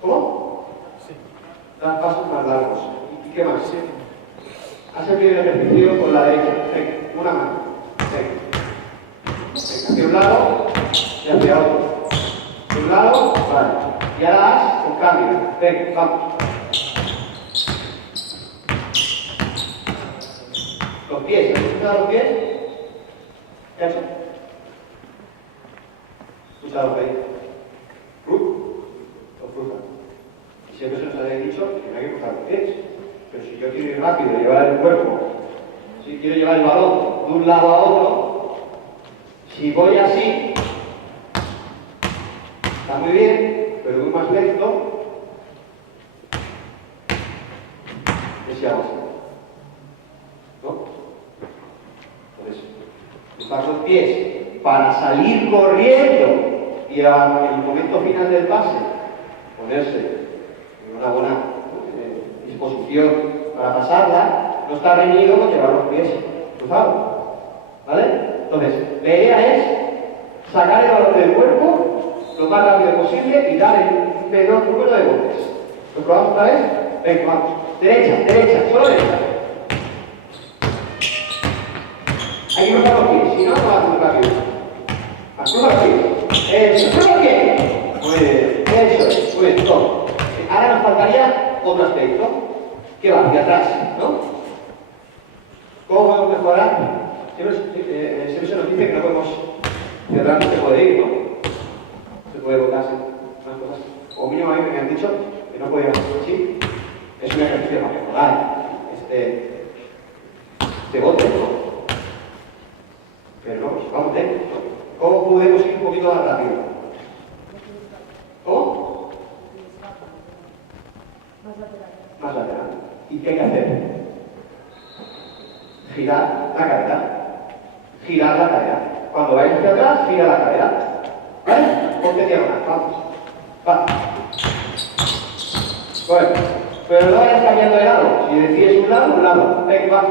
¿Cómo? Sí. Dan pasos más largos. ¿Y qué más? Sí. Haz el primer ejercicio con la derecha. Venga, una mano. Venga. Venga, hacia un lado y hacia otro. De un lado, vale. Y ahora haz con cambio. Venga, vamos. Los pies, ¿has escuchado los pies? ¿Qué has hecho? ¿Escuchado los pies? ¿Cruz? ¿O cruzan? Y siempre se nos había dicho que no hay que cruzar los pies. Pero si yo quiero ir rápido y llevar el cuerpo, si quiero llevar el balón de un lado a otro, si voy así, está muy bien, pero voy más lento, que si hago así. ¿No? Entonces, usar los pies para salir corriendo y en el momento final del pase ponerse en una buena disposición para pasarla, no está reñido con llevar los pies cruzados. ¿Vale? Entonces, la idea es sacar el balón del cuerpo lo más rápido posible y dar el menor número de golpes. ¿Lo probamos otra vez? Venga, vamos. Derecha, derecha, solo derecha. Hay que cruzar los pies, si no, no va a hacer rápido. Cruza los pies. Eso, cruza los pies. Muy bien, eso es, muy bien, todo. Ahora nos faltaría otro aspecto, que va hacia atrás, ¿no? ¿Cómo podemos mejorar? Siempre se nos dice que no podemos cerrar, no se puede ir, ¿no? Se puede botarse unas cosas. O mínimo a mí me han dicho que no podía hacer así. Es un ejercicio para mejorar este bote, ¿no? Pero no, pues vamos dentro. ¿Cómo podemos ir un poquito más rápido? ¿Cómo? Más lateral. ¿Y qué hay que hacer? Girar la cadera. Girar la cadera. Cuando vayas hacia atrás, gira la cadera. ¿Vale? Ponte diagonal, vamos. Va. Bueno, pero no vayas cambiando de lado. Si decides un lado. Venga, va.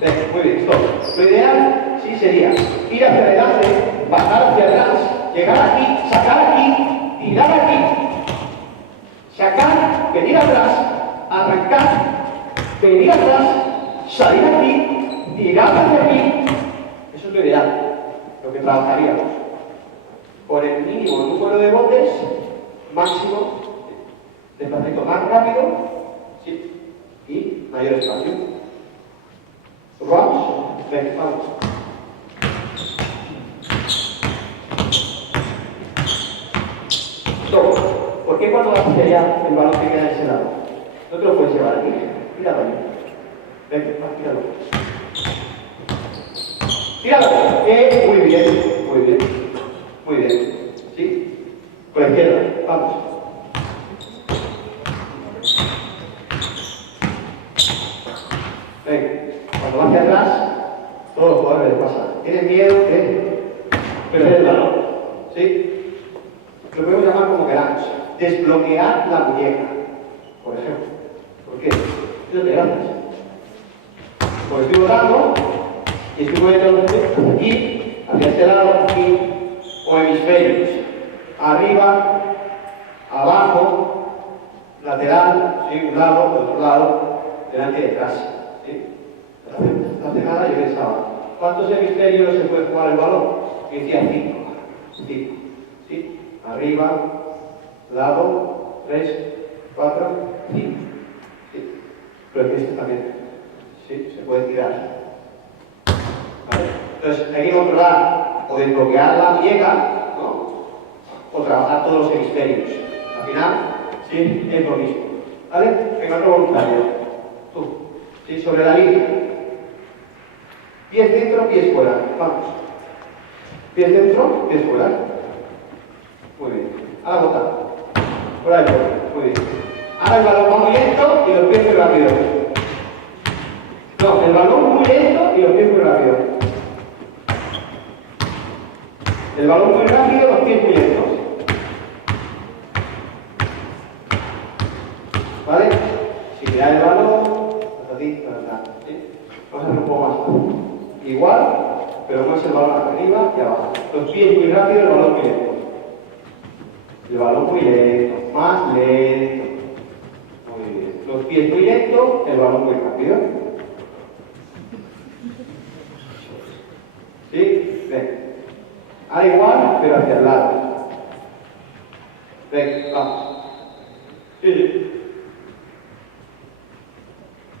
Venga, muy bien, stop. Lo ideal sí sería ir hacia adelante, bajar hacia atrás, llegar aquí, sacar aquí, tirar aquí, sacar, venir atrás, arrancar, venir atrás, salir aquí, tirar hacia aquí. Eso es lo ideal, lo que trabajaríamos. Por el mínimo número de botes, máximo desplazamiento más rápido, sí, y mayor espacio. ¿Vamos? Venga, vamos. Stop. ¿Por qué cuando vas hacia allá el balón te queda en ese lado? No te lo puedes llevar aquí. Tíralo ahí. Venga, tíralo. Tíralo. Muy bien, muy bien. Muy bien. ¿Sí? Con la izquierda. Vamos. Venga. Cuando va hacia atrás, todos los jugadores les pasa. Tienen miedo de perder el balón. ¿Sí? Lo podemos llamar como queramos. Desbloquear la muñeca, por ejemplo. ¿Por qué? Eso te gracias. Pues estoy votando y estoy moviendo aquí, hacia este lado, aquí, o hemisferios. Arriba, abajo, lateral, ¿sí? Un lado, otro lado, delante y detrás. ¿Sí? No hace nada, yo pensaba, ¿cuántos hemisferios se puede jugar el balón? Y decía 5. 5. ¿Sí? Arriba, lado, 3, 4, 5. ¿Sí? Pero es que este también, ¿sí? Se puede tirar. ¿Vale? Entonces, hay que controlar o desbloquear la muñeca, ¿no? O trabajar todos los hemisferios. Al final, sí, es lo mismo. ¿Vale? Venga, otro voluntario. Tú. ¿Sí? Sobre la línea. Pies dentro, pies fuera. Vamos. Pies dentro, pies fuera. Muy bien. Ahora bota. Fuera del borde. Muy bien. Ahora el balón va muy lento y los pies muy rápido. No, el balón muy lento y los pies muy rápido. El balón muy rápido, los pies muy lentos. ¿Vale? Si tiras el balón, ¿sí? Vamos a hacer un poco más fácil. Igual, pero más el balón hacia arriba y abajo. Los pies muy rápido, el balón muy lento. El balón muy lento, más lento. Muy bien. Los pies muy lento, el balón muy rápido. ¿Sí? Ven. Ahora igual, pero hacia el lado. Ven, vamos. Sí, sí.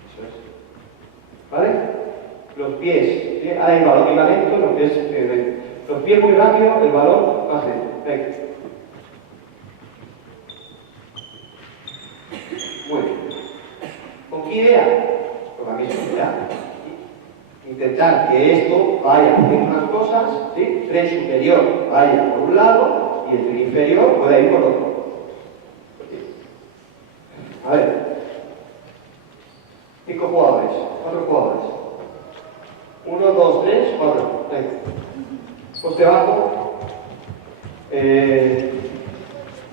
Eso es. ¿Vale? Los pies, ¿sí? Ahora el balón iba lento, los pies muy rápido, el balón más lento. Venga. Muy bien. ¿Con qué idea? Con la misma idea. Intentar que esto vaya haciendo unas cosas, ¿sí? El tren superior vaya por un lado y el tren inferior pueda ir por otro. A ver. 5 jugadores, 4 jugadores. 1, 2, 3, 4. Venga. Poste bajo.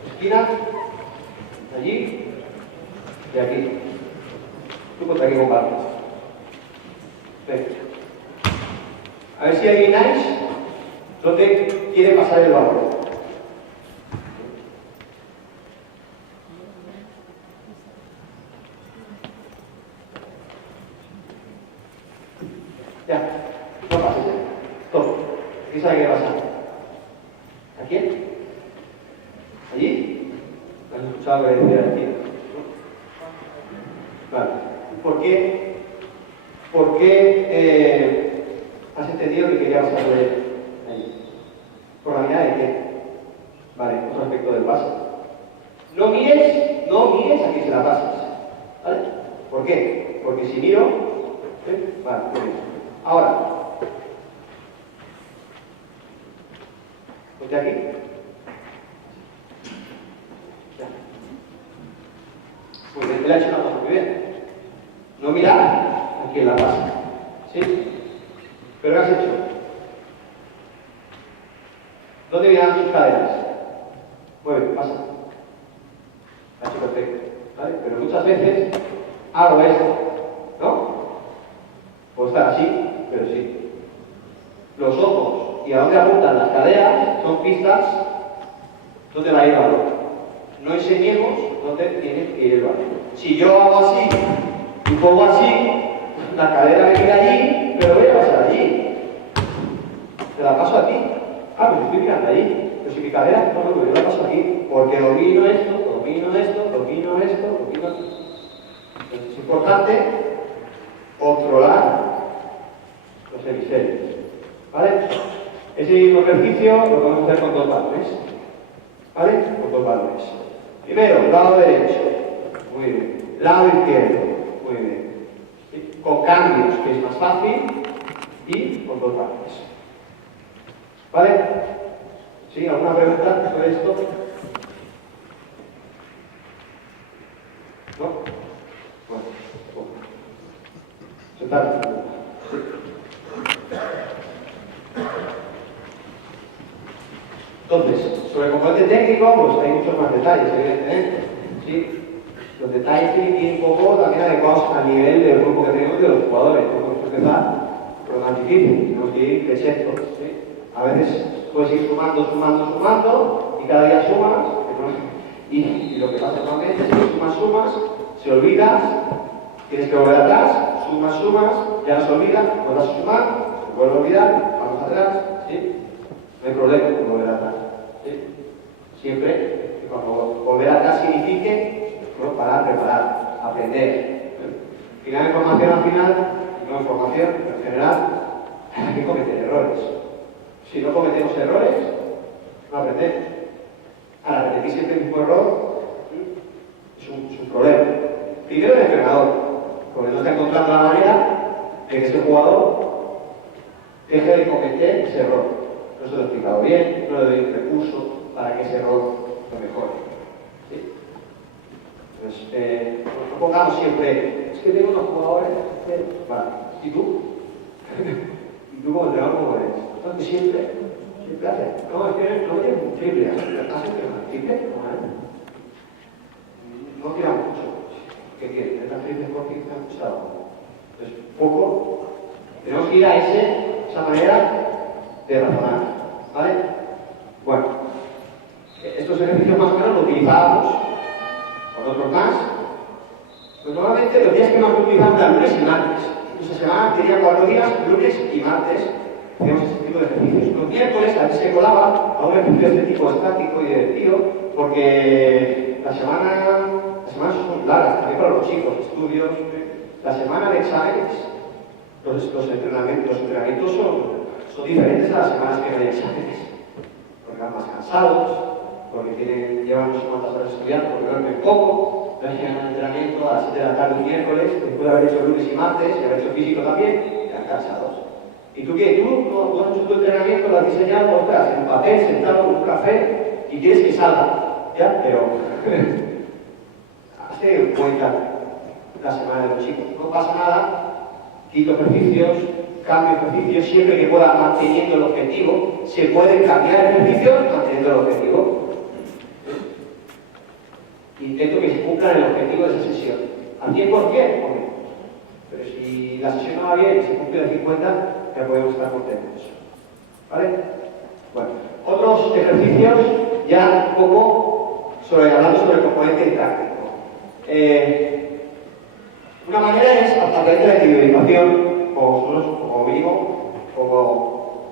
Esquina. Allí. Y aquí. Tú contra aquí compartes. Venga. A ver si adivináis dónde quiere pasar el balón. Ya, no pases ya. Todo. ¿Qué sabe qué pasa? ¿A quién? ¿Allí? ¿Has escuchado que decía aquí? Vale. ¿Por qué? Has entendido que quería pasar de ahí? ¿Por la mirada de qué? Vale, otro aspecto del pase. No mires a que se la pases. ¿Vale? ¿Por qué? Porque si miro... Vale, muy bien. Ahora, ponte aquí. Ya. Muy bien, te la he hecho una cosa muy bien. No mirar a quien la pasa. ¿Sí? ¿Pero qué has hecho? ¿Dónde vienen tus caderas? Muy bien, pasa. Ha hecho perfecto. ¿Vale? Pero muchas veces hago esto, ¿no? Puedo estar así, pero sí. Los ojos y a dónde apuntan las caderas son pistas dónde va a ir el balón. No enseñemos dónde tiene que ir el balón. Si yo hago así y pongo así, la cadera me queda allí, pero voy a pasar allí. Te la paso aquí. Ah, pero estoy mirando allí. Pero si mi cadera, no, yo la paso aquí. Porque domino esto, domino esto, domino esto, domino esto. Entonces es importante controlar los hemisferios. ¿Vale? Ese mismo ejercicio lo podemos hacer con dos balones. ¿Vale? Con dos balones. Primero, lado derecho. Muy bien. Lado izquierdo. Muy bien. Con cambios, que es más fácil. Y con dos balones. ¿Vale? ¿Sí? ¿Alguna pregunta sobre esto? ¿No? Bueno. Sentarse. Entonces, sobre el componente técnico, pues hay muchos más detalles, evidentemente. ¿Sí? Los detalles tienen que ir un poco también adecuados al nivel del grupo que tenemos y de los jugadores. No podemos empezar por lo más difícil, tenemos que ir creciendo. ¿Sí? A veces puedes ir sumando, sumando, sumando, y cada día sumas, y lo que pasa normalmente es que sumas, se olvidas, tienes que volver atrás, sumas, ya no se olvida, vuelves a sumar, se vuelve a olvidar, vamos atrás, ¿sí? No hay problema con volver atrás. ¿Sí? Siempre que cuando volver atrás signifique parar, preparar, aprender. Final de formación al final, no en formación, pero en general, hay que cometer errores. Si no cometemos errores, no aprendemos. Ahora, repetir siempre el mismo error es un problema. Primero el entrenador, porque no está encontrando la manera de que ese jugador deje de cometer ese error. No se lo he explicado bien, no le doy un recurso para que ese error lo mejore. ¿Sí? Entonces, no pongamos siempre, es que tengo unos jugadores que... Vale, ¿y tú? ¿Y tú como entrenador cómo eres? Entonces siempre haces. No, es que no tienes un triple, ¿haces un triple? No tira mucho. ¿Qué quieres? ¿Es la triple porque te han escuchado? Entonces, poco, tenemos que ir a esa manera de razonar, ¿vale? Bueno, estos ejercicios más o menos los utilizábamos con otros más. Pues normalmente los días que más utilizamos eran lunes y martes. Esta semana tenía 4 días, lunes y martes, hacíamos este tipo de ejercicios. Los miércoles a veces se colaba a un ejercicio de este tipo estático y divertido, porque las semanas son largas, también para los chicos, estudios. La semana de exámenes, los entrenamientos son diferentes a las semanas que no hay exámenes, porque van más cansados, porque llevan no sé cuántas horas estudiando, porque duermen poco, entonces llegan al entrenamiento a las 7 de la tarde un miércoles, después de haber hecho lunes y martes, y haber hecho físico también, están cansados. ¿Y tú qué? Tú has hecho tu entrenamiento, lo has diseñado, ostras, en papel, sentado con un café, y quieres que salga, ¿ya? Pero hazte cuenta la semana de los chicos, no pasa nada, quito ejercicios, cambio ejercicios, siempre que pueda manteniendo el objetivo, se pueden cambiar ejercicios manteniendo el objetivo. Intento que se cumplan el objetivo de esa sesión. ¿Al 100%? Hombre. Pero si la sesión no va bien y se cumple al 50%, ya podemos estar contentos. ¿Vale? Bueno, otros ejercicios ya un poco hablando sobre el componente táctico. Una manera es a través de la individualización, como mínimo, como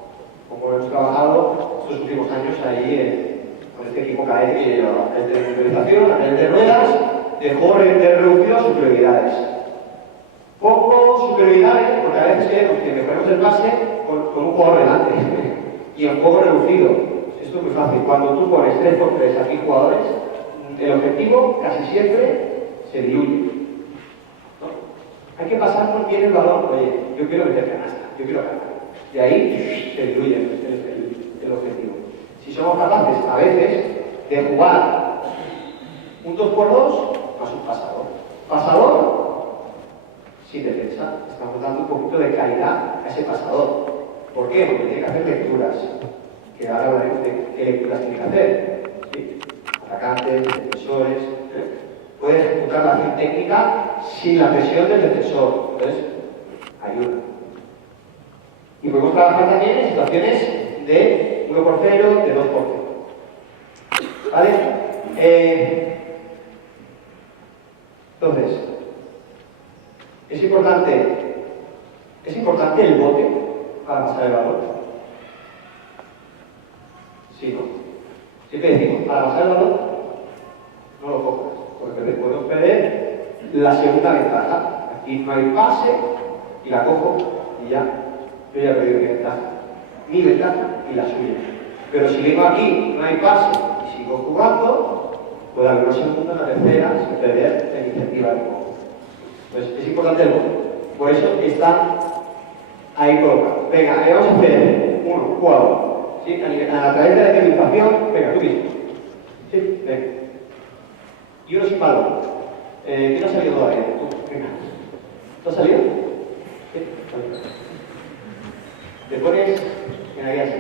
hemos trabajado estos últimos años ahí con este equipo cadete que lleva desde la individualización, a nivel de ruedas, dejó reducido sus prioridades. Poco superioridades, porque a veces queremos que mejoremos el base con un jugador delante y el juego reducido. Esto es muy fácil. Cuando tú pones 3 por 3 aquí jugadores, el objetivo casi siempre se diluye. Hay que pasar por bien el balón. Oye, yo quiero meter canasta, yo quiero ganar. Y ahí se diluye el objetivo. Si somos capaces, a veces, de jugar un 2 por 2 más un pasador. Pasador sin defensa. Estamos dando un poquito de calidad a ese pasador. ¿Por qué? Porque tiene que hacer lecturas. Que ahora hablaremos de qué lecturas tiene que hacer. ¿Sí? Atacantes, defensores. Puede ejecutar la acción técnica sin la presión del defensor. Entonces, ayuda. Y podemos trabajar también en situaciones de 1 por 0, de 2 por 0. ¿Vale? Entonces, es importante el bote para pasar el balón. Sí, ¿no? Siempre decimos, para pasar el balón, no lo cojas, porque podemos perder la segunda ventaja. Aquí no hay pase y la cojo y ya, yo ya he perdido mi ventaja. Mi ventaja y la suya. Pero si vengo aquí, no hay pase y sigo jugando, puede haber una segunda, una tercera, sin perder la iniciativa del juego. Entonces, es importante el bote. Por eso está ahí colocado. Venga, vamos a hacer uno, jugador. ¿Sí? A través de la interpretación, venga, tú mismo. ¿Sí? Venga. Y uno sin balón. ¿Quién ha salido todavía? Tú, venga. ¿Tú has salido? Sí. Vale. Te pones en la guía así.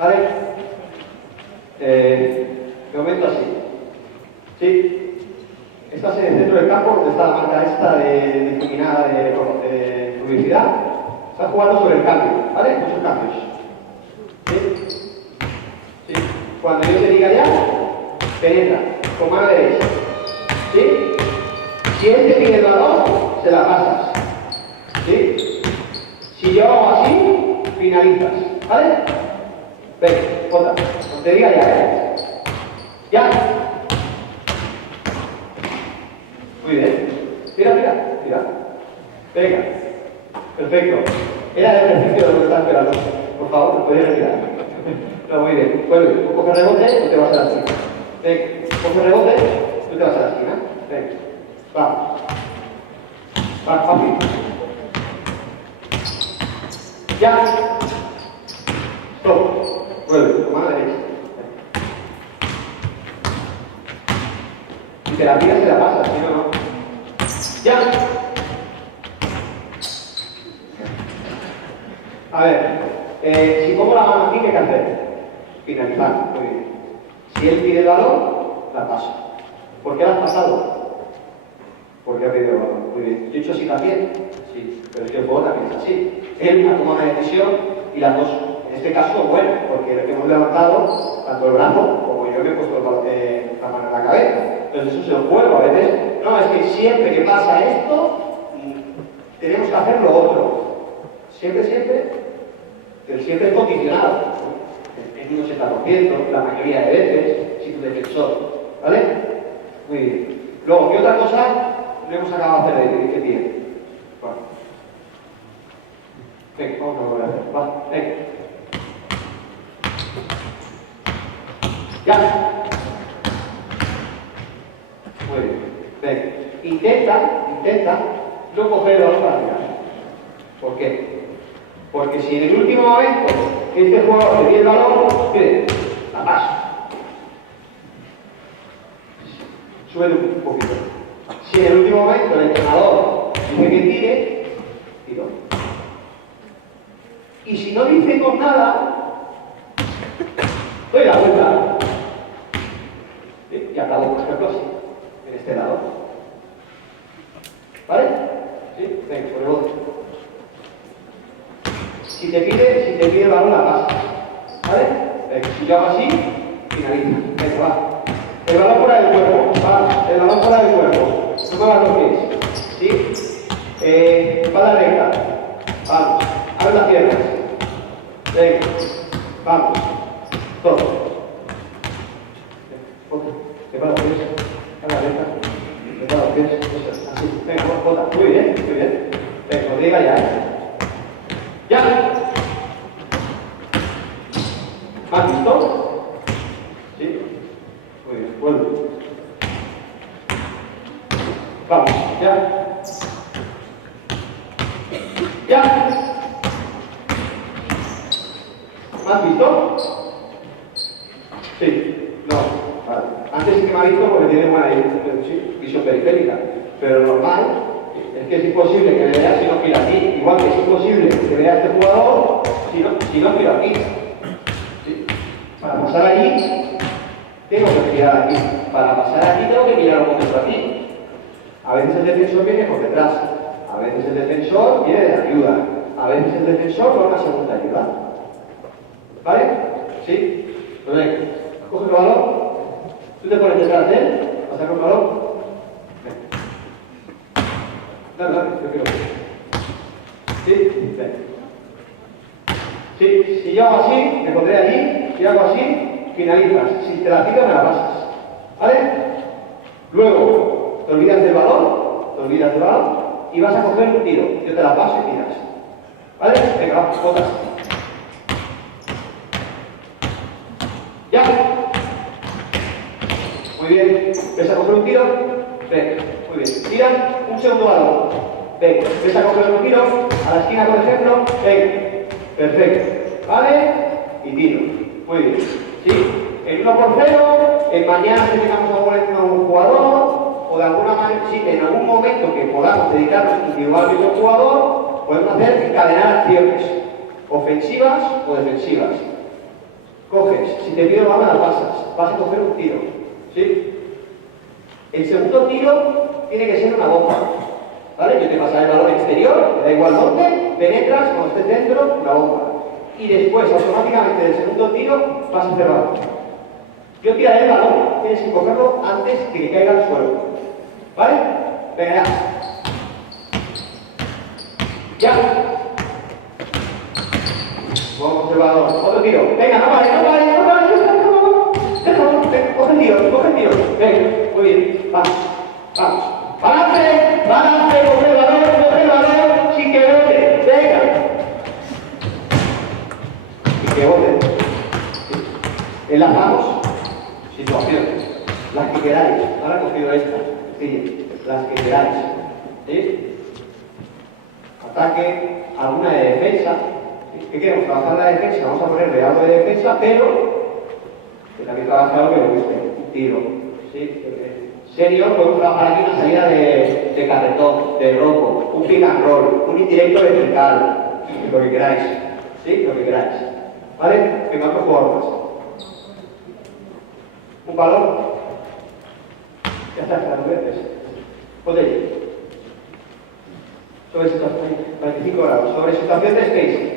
¿Vale? De momento así. ¿Sí? Estás en el centro del campo, donde está la marca esta discriminada de publicidad. Estás jugando sobre el cambio, ¿vale? Muchos cambios. ¿Sí? ¿Sí? Cuando yo te diga ya, penetra, con mano derecha. ¿Sí? Si él te pide el balón, se la pasas. ¿Sí? Si yo hago así, finalizas. ¿Vale? Venga, otra. Cuando te diga ya, ¿eh? Ya. Muy bien. Tira. Venga. Perfecto. Era el ejercicio de lo que estás esperando. Por favor, te podéis retirar. No, muy bien. Bueno, coge rebote, tú te vas a la esquina. Venga, coge rebote, tú te vas a la esquina. Venga. Vamos. Va, fácil. Ya. Stop. Vuelve, con mano derecha. Si te la tiras, te la pasas, si no, no. Ya. A ver, si pongo la mano aquí, ¿qué hay que hacer? Finalizar, muy bien. Si él pide el balón, la paso. ¿Por qué la has pasado? Porque ha pedido el balón, muy bien. ¿Yo he hecho así también? Sí, pero es que el juego también es así. Él ha tomado una decisión y las dos, en este caso, bueno, porque hemos levantado tanto el brazo como yo me he puesto la mano en la cabeza. Entonces eso es el juego. A veces, no, es que siempre que pasa esto, tenemos que hacer lo otro. Siempre es condicionado. En un 80%, la mayoría de veces, si tu defensor. ¿Vale? Muy bien. Luego, ¿qué otra cosa no hemos acabado de hacer de qué tiene? Bueno. Venga, vamos a volver a hacer. Va, venga. Ya. Muy bien. Venga. Intenta no coger el balón para tirar. ¿Por qué? Porque si en el último momento este jugador le dio el balón, mire, la paso. Súbele un poquito. Si en el último momento el entrenador dice que tire, tiro. Y si no decimos nada, doy la vuelta. ¿Sí? Y acabo, por ejemplo, así, en este lado. ¿Vale? ¿Sí? Venga, por el otro. Si te pide el balón, la pasas. ¿Vale? Venga, si yo hago así, finaliza. Venga, va. El balón fuera del cuerpo. Va. El balón fuera del cuerpo. No muevas los pies. ¿Sí? Espalda recta. Vamos. Abre las piernas. Venga. Vamos. Todo. Separa los pies. Espalda recta. Separa los pies. Eso. Así. Venga, bota. Muy bien. Venga, os diga ya, ¡Ya! ¿Has visto? ¿Sí? Muy bien, vuelve. Vamos, ya. ¡Ya! ¿Me has visto? Sí, no, vale. Antes sí que me ha visto porque tiene buena visión periférica, pero lo normal es que es imposible que le veas si no gira aquí, igual que es imposible Si no, miro aquí. ¿Sí? Para pasar allí, tengo que mirar aquí. Para pasar aquí, tengo que mirar un momento aquí. A veces el defensor viene por detrás. A veces el defensor viene de ayuda. A veces el defensor va a una segunda ayuda. ¿Vale? ¿Sí? Pues venga, coge el balón. Tú te pones detrás de él. ¿Vas a sacar un balón? Venga. Dale, yo quiero. ¿Sí? Venga. Sí, si yo hago así, me pondré allí. Si hago así, finalizas. Si te la pido, me la pasas. ¿Vale? Luego, te olvidas del balón y vas a coger un tiro. Yo te la paso y tiras. ¿Vale? Venga, vamos, botas. ¡Ya! Muy bien. ¿Ves a coger un tiro? Venga, muy bien. Tira un segundo balón. Venga. ¿Ves a coger un tiro? A la esquina, por ejemplo. Venga. Perfecto. ¿Vale? Y tiro. Muy bien. ¿Sí? En 1-0, en mañana que tengamos a un jugador, o de alguna manera, sí, en algún momento que podamos dedicarnos individualmente a un jugador, podemos hacer encadenar acciones, ofensivas o defensivas. Coges, si te pido el balón, la pasas, vas a coger un tiro, ¿sí? El segundo tiro tiene que ser una bomba, ¿vale? Yo te pasaré el balón exterior, me da igual dónde, penetras, cuando estés dentro, una bomba. Y después, automáticamente, del segundo tiro, vas a hacer balón. Yo tiraré el balón, tienes que cogerlo antes de que caiga al suelo. ¿Vale? Venga, ya. Ya. Vamos el balón. Otro tiro. Venga, no vale. Déjalo, coge el tiro. Venga, muy bien. Vamos. Balance, coge el balón, sin que bote. Venga. Sin que bote. Enlazamos. Situaciones, las que queráis. Ahora he cogido esta, sí, las que queráis. ¿Sí? Ataque, alguna de defensa. ¿Qué queremos? Trabajar la defensa, vamos a ponerle algo de defensa, pero que también trabaje algo que le guste. Un tiro. ¿Sí? Serio, podemos trabajar aquí una salida de carretón, de robo, un pick and roll, un indirecto vertical, lo que queráis. ¿Sí? Lo que queráis. ¿Vale? Venga, otro jugador más. Un balón. Ya está, las veces. Ponte allí. Sobre situación, 45 grados. Sobre situación de spacing.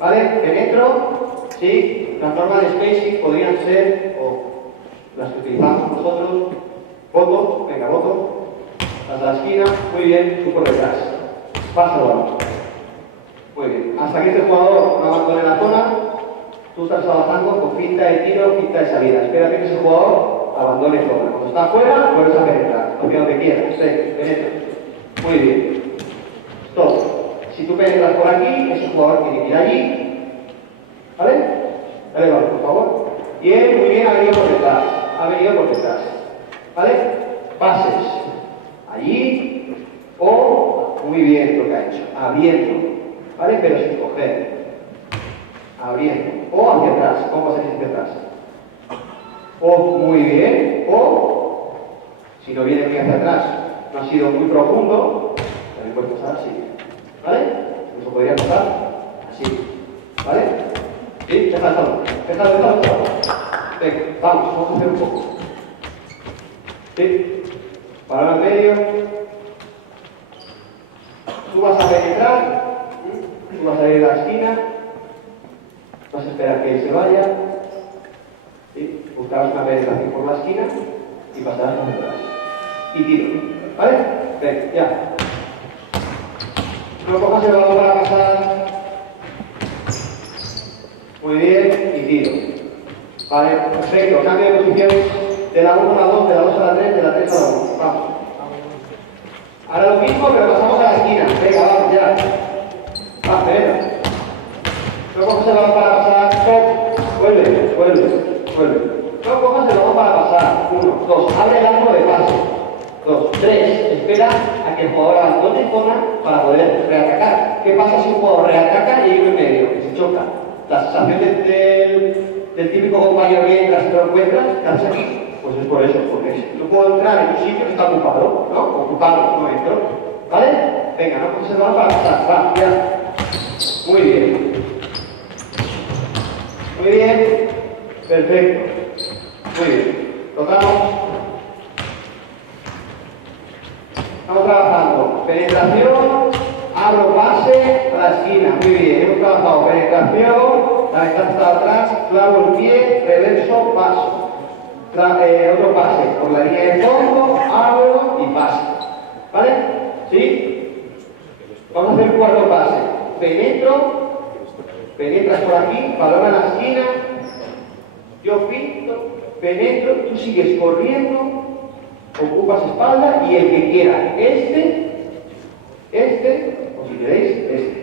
¿Vale? Penetro. Sí. Las normas de spacing podrían ser, o las que utilizamos nosotros. Voto. Venga, voto. Hasta la esquina. Muy bien. Tú por detrás. Pasa el balón. Muy bien. Hasta que este jugador no abandone la zona. Tú estás trabajando con finta de tiro, finta de salida. Espérate que ese jugador abandone zona. Cuando está afuera, vuelves a penetrar. Hacia donde quieras. Penetra. Muy bien. Stop. Si tú penetras por aquí, ese jugador tiene que ir allí. ¿Vale? Dale, vale, por favor. Bien, muy bien, ha venido por detrás. ¿Vale? Pases. Allí. O, muy bien lo que ha hecho. Abriendo. ¿Vale? Pero sin coger. Abriendo. O hacia atrás. ¿Cómo vas a ir hacia atrás? O muy bien. O, si no viene muy hacia atrás, no ha sido muy profundo, también puedes pasar así. ¿Vale? Eso podría pasar así. ¿Vale? ¿Sí? Déjalo. Venga, vamos a hacer un poco. ¿Sí? Balón en medio. Tú vas a penetrar. Tú vas a ir a la esquina. Vas a esperar que él se vaya. ¿Sí? Buscarás una penetración por la esquina y pasarás hacia atrás. Y tiro. ¿Vale? Venga, ya. No cojas el balón para pasar. Muy bien, y tiro. Vale, perfecto. Cambio de posiciones de la 1 a la 2, de la 2 a la 3, de la 3 a la 1. Vamos. Ahora lo mismo, pero pasamos a la esquina. Venga, vamos, ya. Va, venga. No cojas el balón para pasar. Stop. Vuelve. No cojas el balón para pasar. 1, 2. Abre el arco de pase. 2, 3. Espera a que el jugador abandone zona para poder reatacar. ¿Qué pasa si un jugador reataca y hay uno en medio? Que se choca. La sensación del típico compañero que entra, si te lo encuentras, ¿qué haces aquí? Pues es por eso, porque no puedo entrar en un sitio que está ocupado, ¿no? Ocupado, no entro. ¿Vale? Venga, no coges el balón para pasar. Va, ya. Muy bien. Muy bien. Perfecto. Muy bien. Tocamos. Estamos trabajando. Penetración, abro pase a la esquina. Muy bien. Hemos trabajado penetración, la ventaja está atrás, clavo el pie, reverso, paso. Otro pase por la línea de fondo, abro y paso. ¿Vale? ¿Sí? Vamos a hacer el cuarto pase. Penetro, penetras por aquí, balón a la esquina, yo pinto, penetro, tú sigues corriendo, ocupas espalda y el que quiera, o si queréis,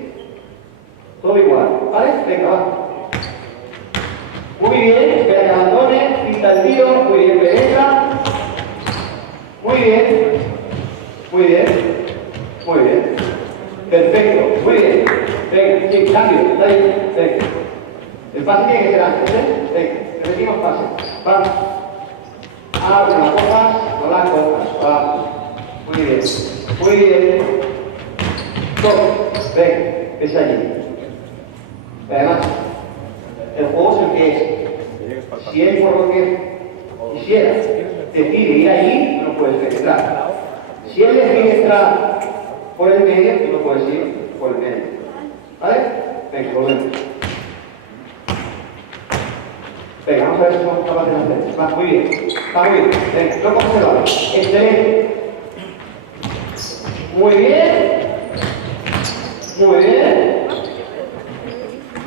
todo igual, ¿vale? Venga, va. Muy bien, espera que abandone, pinta el tiro, muy bien, penetra. Muy bien, muy bien, muy bien. Perfecto, muy bien. Venga, sí, cambio, está ahí, venga. El pase tiene que ser antes, ¿eh? Venga, repetimos pase. Va. Abre la cojas, no la cojas, va. Muy bien, muy bien. Top, venga, es allí. Además, el juego es el que es. Si él por lo que quisiera decide ir allí, no puedes penetrar. Si él decide entrar por el medio, tú no puedes ir por el medio. ¿Vale? Venga, volvemos. Venga, vamos a ver si somos capaces de hacer. Va, muy bien. Va muy bien. Venga, no coges el balón. Excelente. Muy bien. Muy bien.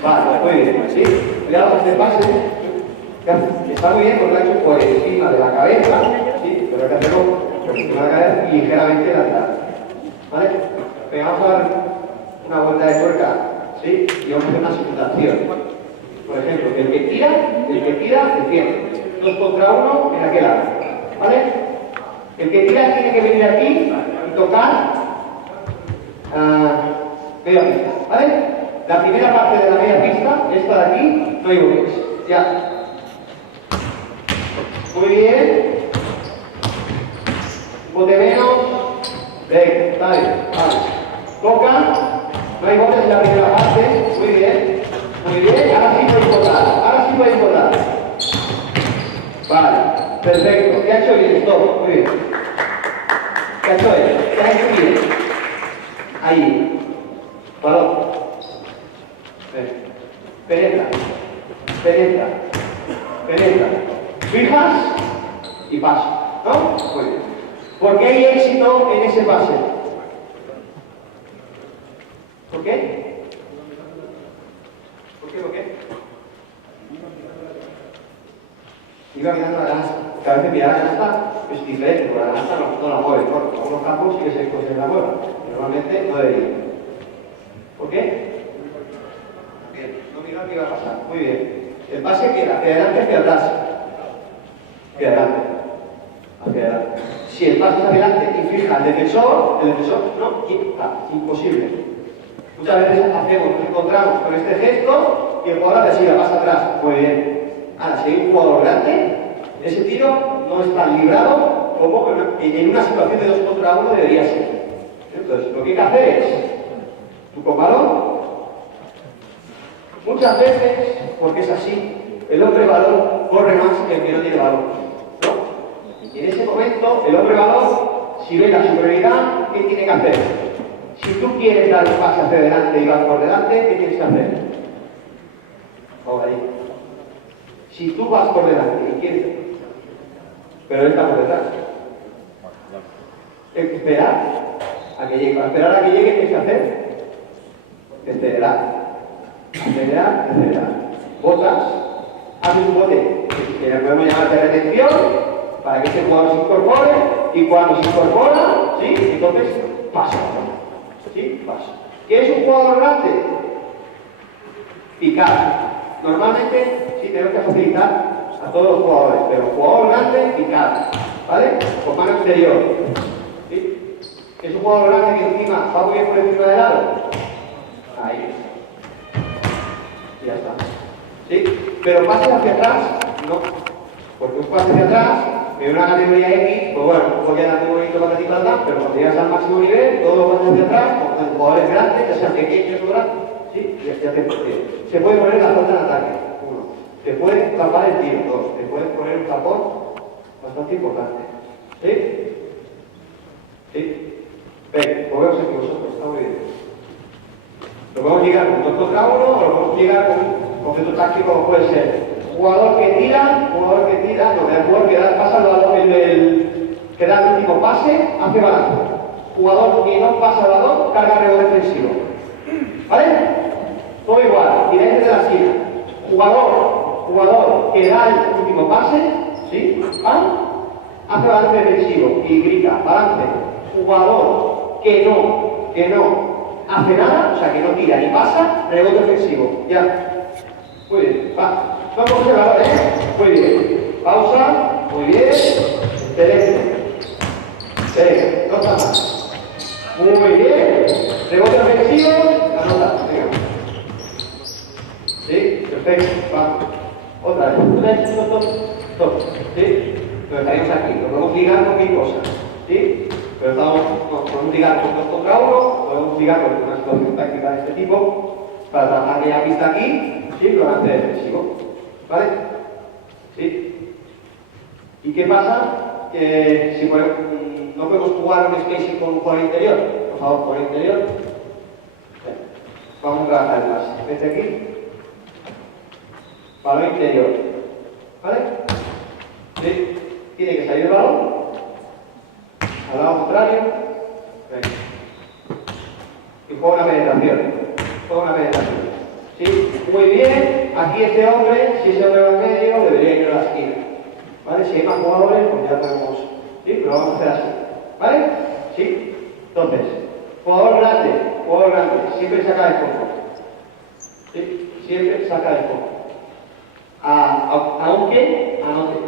Vale, muy bien. ¿Sí? Cuidado con este pase. Está muy bien porque lo ha hecho por encima de la cabeza. ¿Sí? Pero hay que hacerlo por encima de la cabeza y ligeramente lateral. ¿Vale? Venga, vamos a dar una vuelta de tuerca. ¿Sí? Y vamos a hacer una simulación. Por ejemplo, el que tira, defiende. 2 contra 1 en aquel lado. ¿Vale? El que tira tiene que venir aquí y tocar media pista. ¿Vale? La primera parte de la media pista, esta de aquí, no hay botes. Ya. Muy bien. Un bote menos. Venga, está bien. Vale. Toca. No hay botes en la primera parte. Muy bien. Muy bien. Ahora sí podéis votar. Ahora sí podéis votar. Vale. Perfecto. ¿Qué ha hecho bien? Stop. Muy bien. ¿Qué ha hecho él? ¿Qué ha hecho bien? Ahí. Balón. Penetra. Penetra. Penetra. Fijas y paso. ¿No? Muy bien. ¿Por qué hay éxito en ese pase? ¿Por qué? ¿Por qué? Iba mirando la canasta. Que a veces mirar la canasta es diferente, porque la canasta no la mueve. En algunos campos sí que se la mueve. Normalmente no debería. ¿Por qué? Bien, no mira qué iba a pasar. Muy bien. El pase queda hacia adelante, hacia atrás. Hacia adelante. Hacia adelante. Si el pase es hacia adelante y fija el defensor no quita. Imposible. Muchas veces nos encontramos con este gesto y el jugador hace así, la pasa atrás. Muy bien. Ahora, si hay un jugador grande, ese tiro no está librado como en una situación de 2 contra 1 debería ser. Entonces, lo que hay que hacer es, tú con balón, muchas veces, porque es así, el hombre balón corre más que el que no tiene balón. ¿No? Y en ese momento, el hombre balón, si ve la superioridad, ¿qué tiene que hacer? Si tú quieres dar un paso hacia adelante y vas por delante, ¿qué tienes que hacer? Ahora ahí. Si tú vas por delante y quieres, pero él está por detrás, esperar a que llegue. Para esperar a que llegue, ¿qué tienes que hacer? Acelerar. Acelerar, acelerar. Botas, haces un bote que le podemos llamar de retención para que ese jugador se incorpore y cuando se incorpora, ¿sí? Entonces pasa. ¿Sí? Pasa. ¿Quieres un jugador grande? Picar. Normalmente, sí, tenemos que facilitar a todos los jugadores, pero jugador grande, picar. ¿Vale? Con mano exterior. ¿Sí? ¿Es un jugador grande que encima va muy bien por encima del lado? Ahí. Y ya está. ¿Sí? Pero pases hacia atrás, no. Porque un pase hacia atrás, en una categoría X, pues bueno, puedo quedar muy bonito para ti para pero cuando llegas al máximo nivel, todos los pases hacia atrás, con jugadores grandes, ya sean pequeños o grandes, ¿sí? Ya te entiendo. Se puede poner la falta en ataque. 1, te pueden tapar el tiro, dos, te pueden poner un tapón bastante importante. ¿Sí? ¿Sí? Venga, volvemos aquí vosotros, está muy bien. Lo podemos ligar con 2 contra 1 o lo podemos ligar con un concepto táctico como puede ser jugador que tira, no, el jugador que pasa el balón, que da el último pase, hace balance. Jugador que no pasa el balón, carga rebote defensivo. ¿Vale? Todo igual, tiráis desde la esquina. Jugador que da el último pase, ¿sí? ¿Vale? Hace balance defensivo y grita, balance. Jugador que no hace nada, o sea que no tira ni pasa, rebote defensivo. Ya. Muy bien, va. Vamos a el balón, Muy bien. Pausa. Muy bien. Excelente. Venga, no está mal. Muy bien. Rebote defensivo. Anota. Venga. ¿Sí? Perfecto. Va. Otra vez. Stop. ¿Sí? Pero estaríamos aquí. Lo podemos ligar con 1000 cosas. ¿Sí? Pero podemos ligar con 2 contra 1, podemos ligar con una situación táctica de este tipo para trabajar aquella pista aquí, ¿sí? Durante defensivo. ¿Vale? ¿Sí? ¿Y qué pasa? Que si no podemos jugar un spacing con un jugador interior, por favor, jugador interior. Vamos a trabajar el base. Vete aquí. Balón interior. ¿Vale? ¿Sí? Tiene que salir el balón. Al lado contrario. Venga. Y juega una penetración. ¿Sí? Muy bien. Aquí este hombre, si ese hombre va en medio, debería ir a la esquina. ¿Vale? Si hay más jugadores, pues ya podemos. ¿Sí? Pero vamos a hacer así. ¿Vale? ¿Sí? Entonces, jugador grande, siempre saca el foco. ¿Sí? Siempre saca el foco. Aunque anote.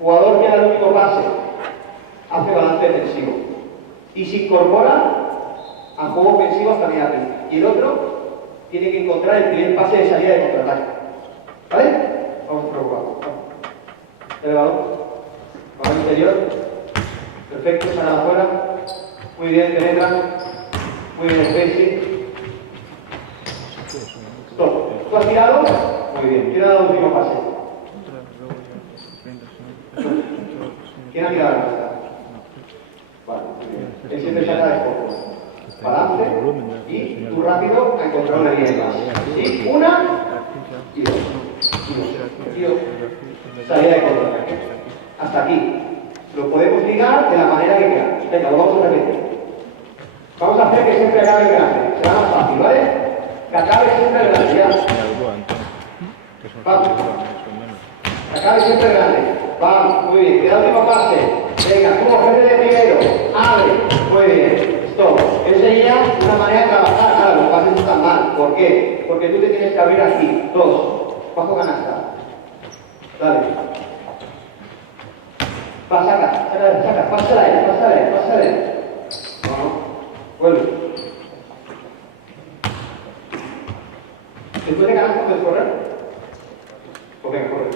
Jugador que da el último pase, hace balance defensivo. Y se incorpora a juego ofensivo hasta media pista. Y el otro tiene que encontrar el primer pase de salida de contraataque. ¿Vale? Vamos a probar. El balón interior. Perfecto, sale afuera. Muy bien, penetra. Muy bien, spacing. Stop. ¿Tú has tirado? Muy bien. ¿Quién ha dado el último pase? ¿Quién ha tirado la canasta? Vale, muy bien. Él siempre saca de foco. Balance y tú rápido a encontrar una línea de pase. ¿Sí? Una y dos. Salida de contraataque. Hasta aquí. Lo podemos ligar de la manera que queramos. Venga, lo vamos a repetir. Vamos a hacer que siempre acabe el grande. Será más fácil, ¿vale? Que acabe siempre el grande. Ya. Vamos. Que acabe siempre el grande. Vamos, muy bien. Queda el último pase. Venga, tú ofrece de primero. Abre. Muy bien. Stop. Eso sería una manera de trabajar. Ahora, los pases no están mal. ¿Por qué? Porque tú te tienes que abrir aquí. 2. Bajo canasta. Dale. Va, saca. Pásala él. No. Vuelve. Después de canasta puedes correr. Pues venga, corre.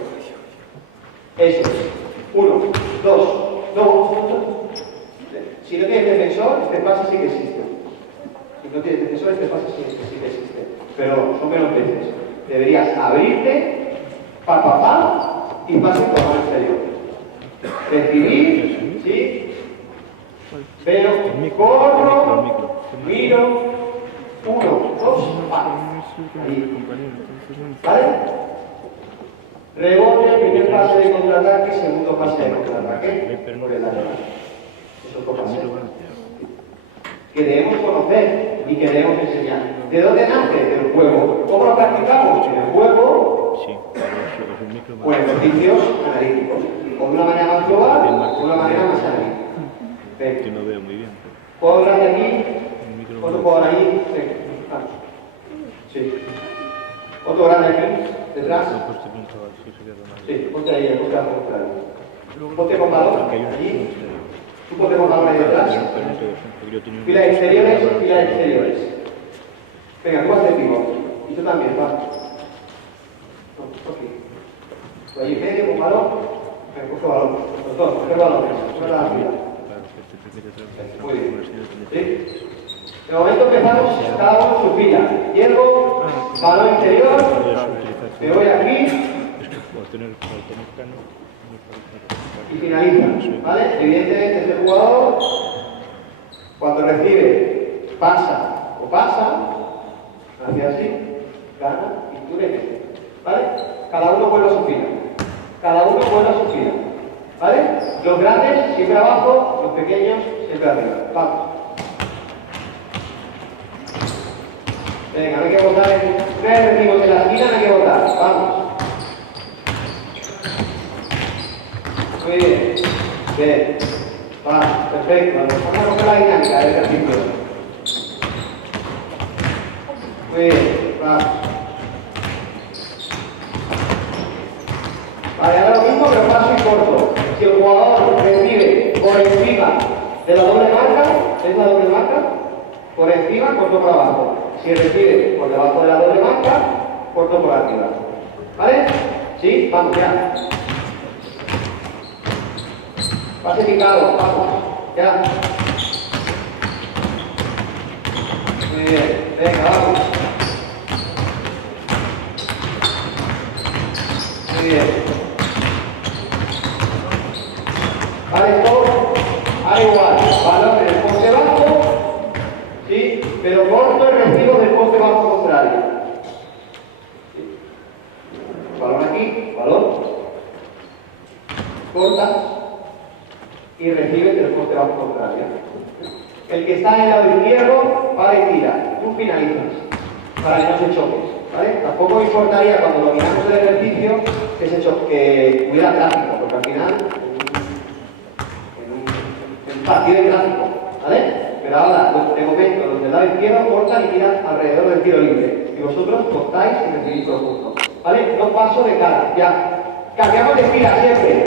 Eso es. 1, 2, no. Si no tienes defensor, este pase sí que existe. Si no tienes defensor, este pase sí que existe. Pero son menos veces. Deberías abrirte, y pase por la mano exterior. Recibir, ¿sí? Veo, corro, miro, 1, 2, ahí. ¿Vale? Rebote, primer pase de contraataque, segundo pase de contraataque. Por el lateral. Es otro pase. Que debemos conocer y que debemos enseñar. ¿De dónde nace? Del juego. ¿Cómo lo practicamos? En el juego, o en ejercicios analíticos. O de una manera más global, o de una manera más analítica. Que no veo muy bien. ¿Puedo hablar de aquí? ¿Otro jugador ahí? Vamos. Sí. ¿Otro grande aquí? ¿Detrás? Sí, ponte ahí, ponte al contrario. Ponte con balón allí. Tú ponte con balón ahí detrás. Filas exteriores. Venga, tú haces pivote. Y tú también, va. Aquí. Tú ahí en medio con balón. Venga, coge balón. Los dos, coge balón. Coge la fila. Muy bien. ¿Sí? De momento empezamos cada uno su fila. Hierro, balón interior. Me voy aquí y finaliza, ¿vale? Evidentemente este jugador, cuando recibe, pasa o pasa, hacia así, gana y tú le metes, ¿vale? Cada uno vuelve a su fila. Cada uno vuelve a su fila, ¿vale? Los grandes siempre abajo, los pequeños siempre arriba. Vamos. Venga, no hay que botar una vez recibimos en la esquina, no hay que botar. Vamos. Muy bien. Bien. Va, perfecto. Vamos a coger la dinámica del ejercicio. Muy bien. Va. Vale, ahora lo mismo, pero paso y corto. Si el jugador recibe por encima de la doble marca, ¿es la doble marca? Por encima, corto por abajo. Si recibe por debajo de la doble marca, corto por arriba. ¿Vale? ¿Sí? Vamos, ya. Pase picado, vamos. Ya. Muy bien. Venga, vamos. Muy bien. Vale, todo. Ahora igual. Balón en el poste bajo. ¿Sí? Pero corto el recibo del poste bajo contrario. ¿Sí? Balón aquí, balón. Cortas y recibes del poste bajo contrario. El que está en el lado izquierdo para y tira. Tú finalizas para que no se choques. ¿Vale? Tampoco me importaría cuando dominamos el ejercicio que se choque, que hubiera tráfico, porque al final en un partido de tráfico, ¿vale? Pero ahora, de momento, los del lado izquierdo cortan y tiran alrededor del tiro libre. Y vosotros cortáis y recibís todos juntos. ¿Vale? No paso de cara, ya. Cambiamos de fila siempre.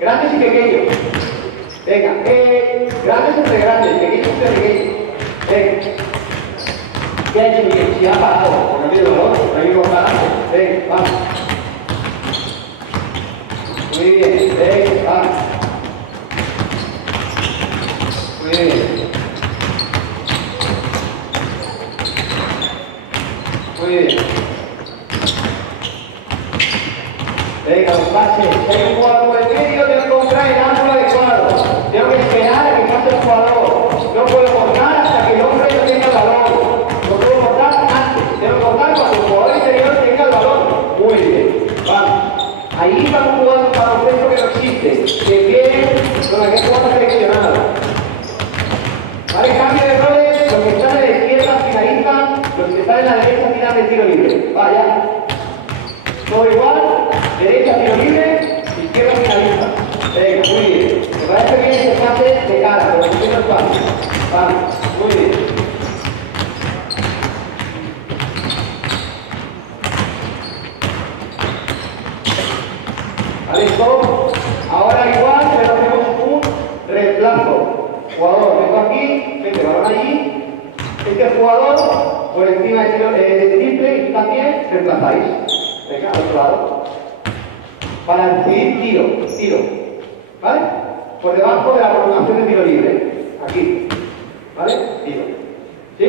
Grandes y pequeños. Venga, grandes entre grandes, pequeños entre pequeños. Venga. ¿Qué ha hecho bien? Si ha parado, porque ha habido dolor, no hay que cortar antes. Venga, vamos. Muy bien, venga, vamos. Muy bien. Muy bien. Venga, los pases. Si hay un jugador por el medio, tengo que comprar el ángulo adecuado. Tengo que esperar a que pase el jugador. No puedo cortar hasta que el hombre no tenga el balón. No puedo cortar antes. Tengo que cortar cuando el jugador interior tenga el balón. Muy bien. Vamos. Ahí estamos jugando un baloncesto que no existe. Que viene con la que jugamos seleccionado. ¿Vale? Cambio de roles. Los que están en la izquierda finalizan. Los que están en la derecha tiran de tiro libre. Vaya. Todo igual, derecha tiro libre, izquierda finaliza. Venga, muy bien. Me parece bien ese pase de cara, pero no el pase. Vale, muy bien. Vale, esto. Ahora igual, pero hacemos un reemplazo. Jugador, vengo aquí, vete, balón allí. Este jugador, por encima de triple, y también reemplazáis. Venga, al otro lado. Para recibir tiro. ¿Vale? Por debajo de la prolongación de tiro libre. Aquí. ¿Vale? Tiro. ¿Sí?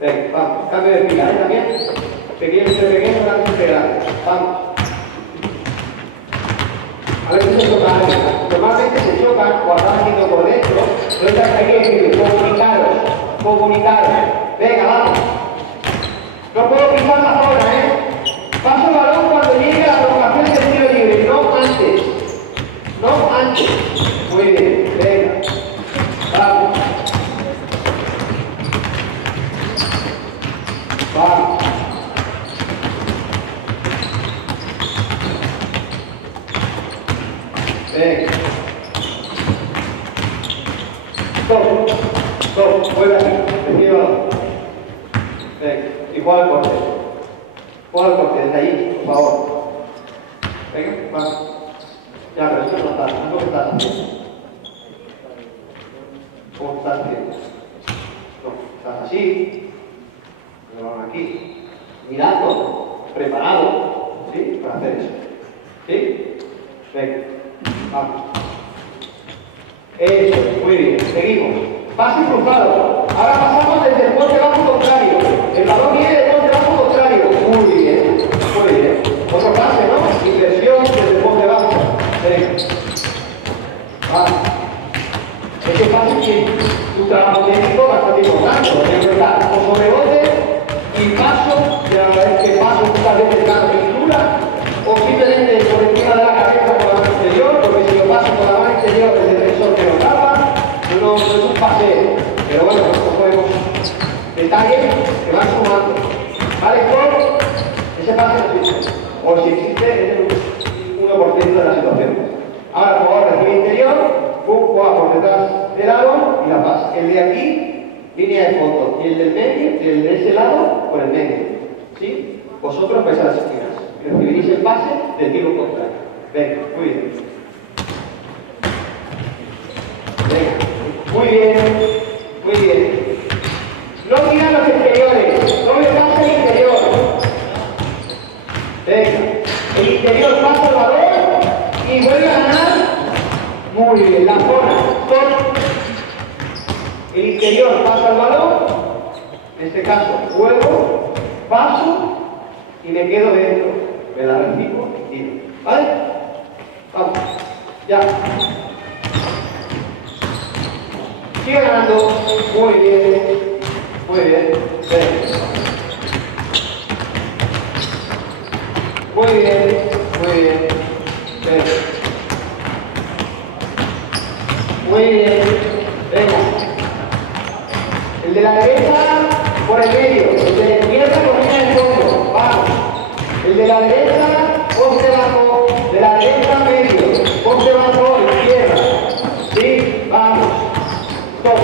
Venga, vamos. Cambio de fila, ¿eh? También. Pequeños entre pequeños, grandes entre grandes. Vamos. A veces se chocan. Normalmente se chocan o están haciendo por dentro. No estás ahí y comunicaros. Venga, vamos. No puedo pisar la zona, ¿eh? Paso el balón cuando llegue a la prolongación del tiro libre, no antes. No antes. Muy bien, venga. Vamos. Vamos. Venga. Stop. Vuelve aquí. Recibe el balón. Venga. Y juega el corte. Juega el corte desde ahí, por favor. Venga, vamos. Ya, pero esto no está. No es lo que estás haciendo. ¿Cómo estás haciendo? No, estás así. El balón aquí. Mirando. Preparado. ¿Sí? Para hacer eso. ¿Sí? Venga. Vamos. Eso, muy bien. Seguimos. Pase cruzado. Ahora pasamos desde el poste bajo contrario. El balón viene del poste bajo contrario. Muy bien. Muy bien. por si existe, es el 1% de la situación. Ahora el jugador recibe interior, juega por detrás del lado y la pasa. El de aquí, línea de fondo, y el del medio, el de ese lado, por el medio. ¿Sí? Vosotros vais a las esquinas. Recibiréis el pase del tiro contrario. Venga, muy bien. Venga, muy bien, muy bien. No miran los exteriores, no me pasa el interior. Venga, el interior pasa el balón y vuelve a ganar. Muy bien, la zona. El interior pasa el balón, en este caso juego, paso y me quedo dentro. Me la recibo y tiro. ¿Vale? Vamos, ya. Sigue ganando. Muy bien. Muy bien. Muy bien. Muy bien. Muy bien. Venga. El de la derecha por el medio. El de la izquierda por línea de fondo. Vamos. El de la derecha, poste bajo. De la derecha medio. Poste bajo, izquierda. Sí, vamos. Stop.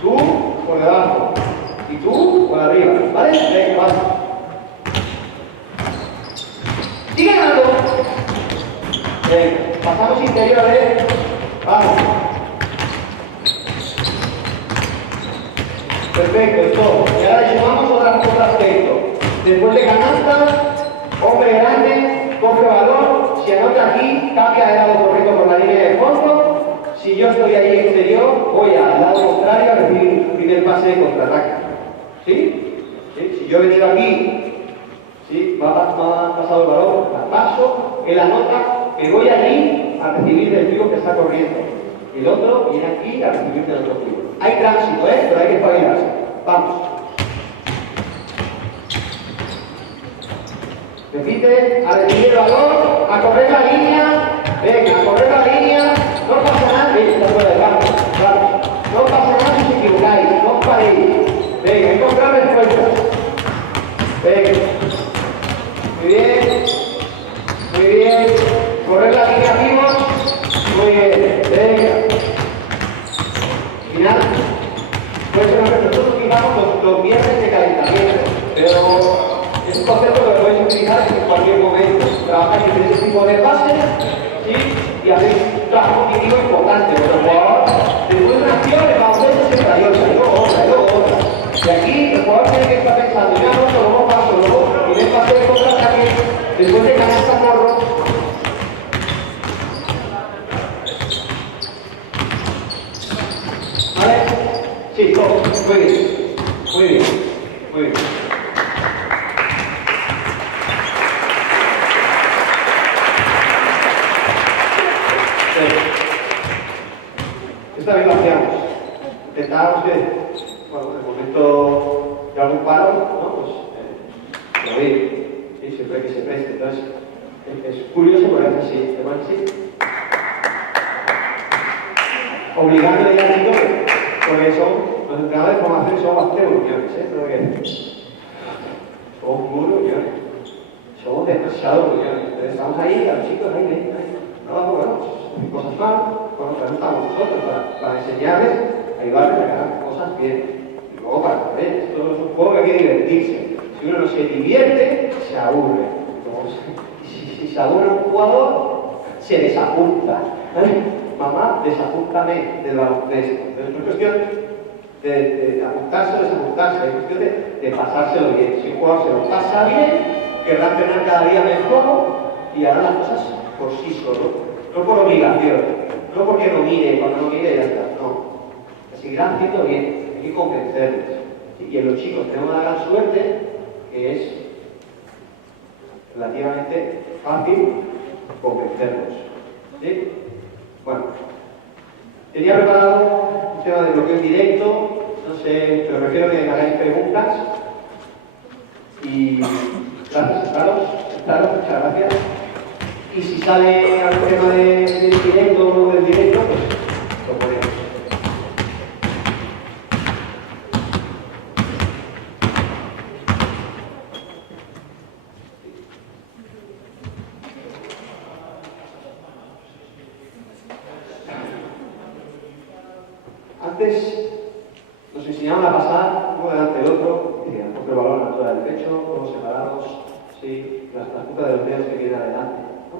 Tú por debajo. Y tú por arriba. ¿Vale? Venga, vamos. Sigue ganando. Venga, pasamos interiores. Vamos. Perfecto, stop. Y ahora le sumamos otro aspecto. Después de canasta, hombre grande, coge balón. Si anota aquí, cambia de lado correcto por la línea de fondo. Si yo estoy ahí exterior, voy al lado contrario a recibir el primer pase de contraataque. ¿Sí? ¿Sí? Si yo he venido aquí, ¿sí? Me ha pasado el balón, la paso, él anota, me voy allí a recibir del tío que está corriendo. El otro viene aquí a recibir del otro tío. Hay tránsito, pero hay que espabilarse. Vamos. Repite, a recibir el balón, a correr la línea. Venga, a correr la línea. No pasa nada. Está fuera de campo. Vamos. No pasa nada si os equivocáis. No os paréis. Venga, encontrar respuestas. Venga. Muy bien. Muy bien. Correr la línea vivos. Muy bien. Venga. Final. Puede ser que nosotros fijamos los viernes de calentamiento, pero es un concepto que lo podéis utilizar en cualquier momento. Trabajáis en ese tipo de bases, ¿sí? Y hacéis un trabajo cognitivo importante. Pero el jugador, después de una acción, el baloncesto se trayota, y luego otra. Y aquí el jugador tiene que estar pensando, ya no, luego paso, luego primer pase de contraataque, después de canasta morro. ¿Vale? Sí, todo. Muy bien. Muy bien. Muy bien. Esta vez lo hacíamos. Intentábamos que, bueno, en el momento de algún paro, ¿no? Pues, lo vi. Y siempre que se preste. Entonces, es curioso porque hace así. ¿Te así? Obligando al chico, porque los entrenadores de formación son bastante reuniones, somos muy reuniones, somos demasiado reuniones. Entonces estamos ahí, a los chicos, ahí. No, bueno, cosas mal, bueno, pero no estamos nosotros para enseñarles, ayudarles a ganar cosas bien. Y luego para correr, esto es un juego que hay que divertirse. Si uno no se divierte, se aburre. Si se aburre un jugador, se desapunta. Mamá, desapúntame del baloncesto. Pero es cuestión de apuntarse o desapuntarse, es cuestión de pasárselo bien. Si un jugador se lo pasa bien, querrá entrenar cada día mejor y hará las cosas por sí solo. No por obligación, no porque no mire, cuando no mire ya está. No. Que seguirán haciendo bien, hay que convencerles. Y en los chicos tenemos una gran suerte que es relativamente fácil convencerlos. ¿Sí? Bueno, tenía preparado un tema de bloqueo directo, no sé, pero prefiero que me hagáis preguntas. Y gracias, Carlos, muchas gracias. Y si sale algún tema del directo o del directo, pues lo ponemos. Antes nos enseñaban a pasar uno delante del otro, decían, coge el balón a la altura del pecho, todos separados, sí, las puntas de los dedos que vienen adelante, ¿no?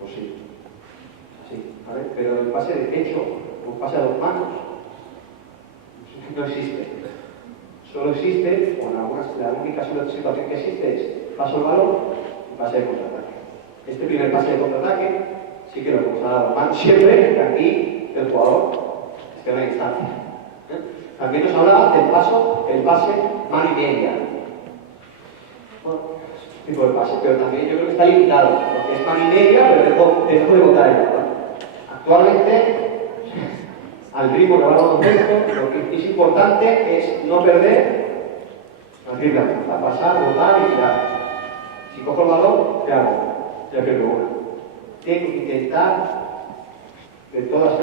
Pues sí, así, ¿vale? Pero el pase de pecho, o pase a dos manos, no existe. Solo existe, o en algunas, la única situación que existe es paso el balón y pase de contraataque. Este primer pase de contraataque sí que lo podemos dar a dos manos siempre, que aquí el jugador esté en la distancia. También nos hablaba del paso, el pase mano y media. Bueno, tipo de pase, pero también yo creo que está limitado, porque es mano y media, pero dejo de botar el balón. Actualmente, al ritmo que va el baloncesto, lo que es importante es no perder la triple a pasar, botar y tirar. Si cojo el balón, ¿qué hago? Ya pierdo una. Tengo que intentar, de todas,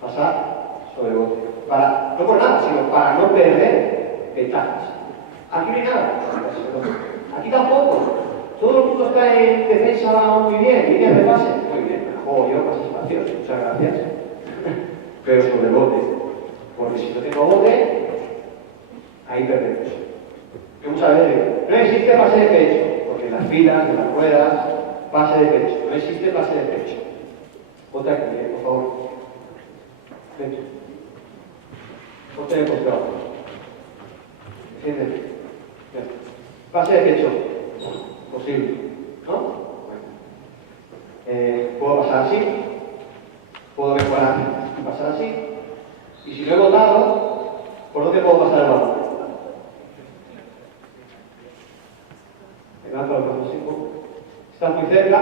pasar sobre el bote. No por nada, sino para no perder ventajas. Aquí no hay nada. Aquí tampoco. Todo el mundo está en defensa muy bien, líneas de pase. Muy bien, me juego yo más espacios, muchas gracias. Pero sobre el bote. Porque si no tengo bote, ahí perdemos. Yo muchas veces digo, no existe pase de pecho, porque en las filas, en las ruedas, pase de pecho. No existe pase de pecho. Otra aquí, por favor. Pecho. Otra de costado. ¿Entiendes? Pase de pecho. Posible. ¿No? Bueno. Puedo pasar así. Puedo mejorar y pasar así. Y si lo he botado, ¿por dónde puedo pasar el balón? Levanto los brazos así. Estás muy cerca.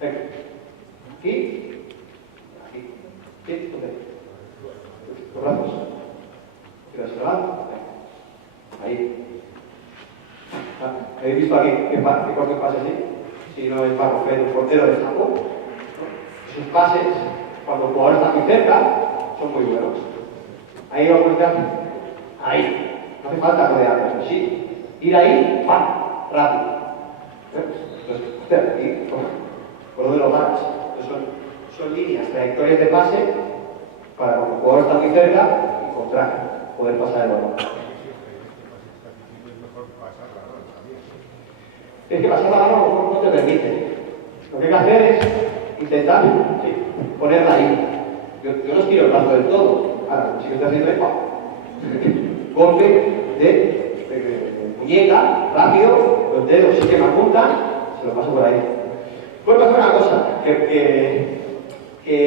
Venga. Aquí. Aquí. ¿Sí? ¿Dónde? Los brazos. ¿Quieres levantar? Ahí. ¿Habéis visto aquí que cualquier pase así? Si no es para romper el portero de campo. Sus pases, cuando el jugador está muy cerca, son muy buenos. Ahí vamos a buscar. Ahí. No hace falta rodear, pero sí. Ir ahí, ¡pam! Rápido. Entonces, aquí, por donde lo paras. Son líneas, trayectorias de pase para cuando el jugador está muy cerca y contrario, poder pasar el balón. Es que pasar la mano a lo mejor no te permite. Lo que hay que hacer es intentar ponerla ahí. Yo no estiro el brazo del todo. Ahora, si lo estoy haciendo es golpe de muñeca, rápido, los dedos sí que me apuntan, se lo paso por ahí. Puede pasar una cosa, que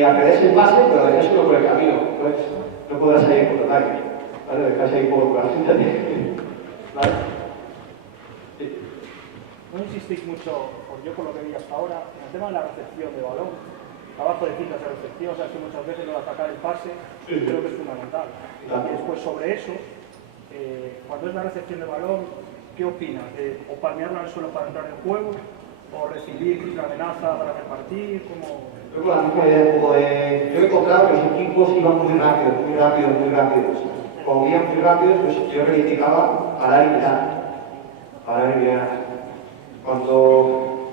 apredes el pase, pero dejes uno por el camino. Entonces, no podrás salir por ataque. ¿Vale? Dejarse ahí por la cinta. ¿Vale? Sí. No insistís mucho, yo por lo que vi hasta ahora, en el tema de la recepción de balón, trabajo de citas de recepción, o sea, que muchas veces lo de atacar el pase, creo que es fundamental. Y después sobre eso, cuando es la recepción de balón, ¿qué opinas? ¿O palmearlo al suelo para entrar en juego? ¿O recibir una amenaza para repartir? ¿Cómo? Yo con la misma idea, como de... Yo he encontrado que los equipos iban muy rápidos. Como iban muy rápidos, pues yo reivindicaba parar y mirar. Cuando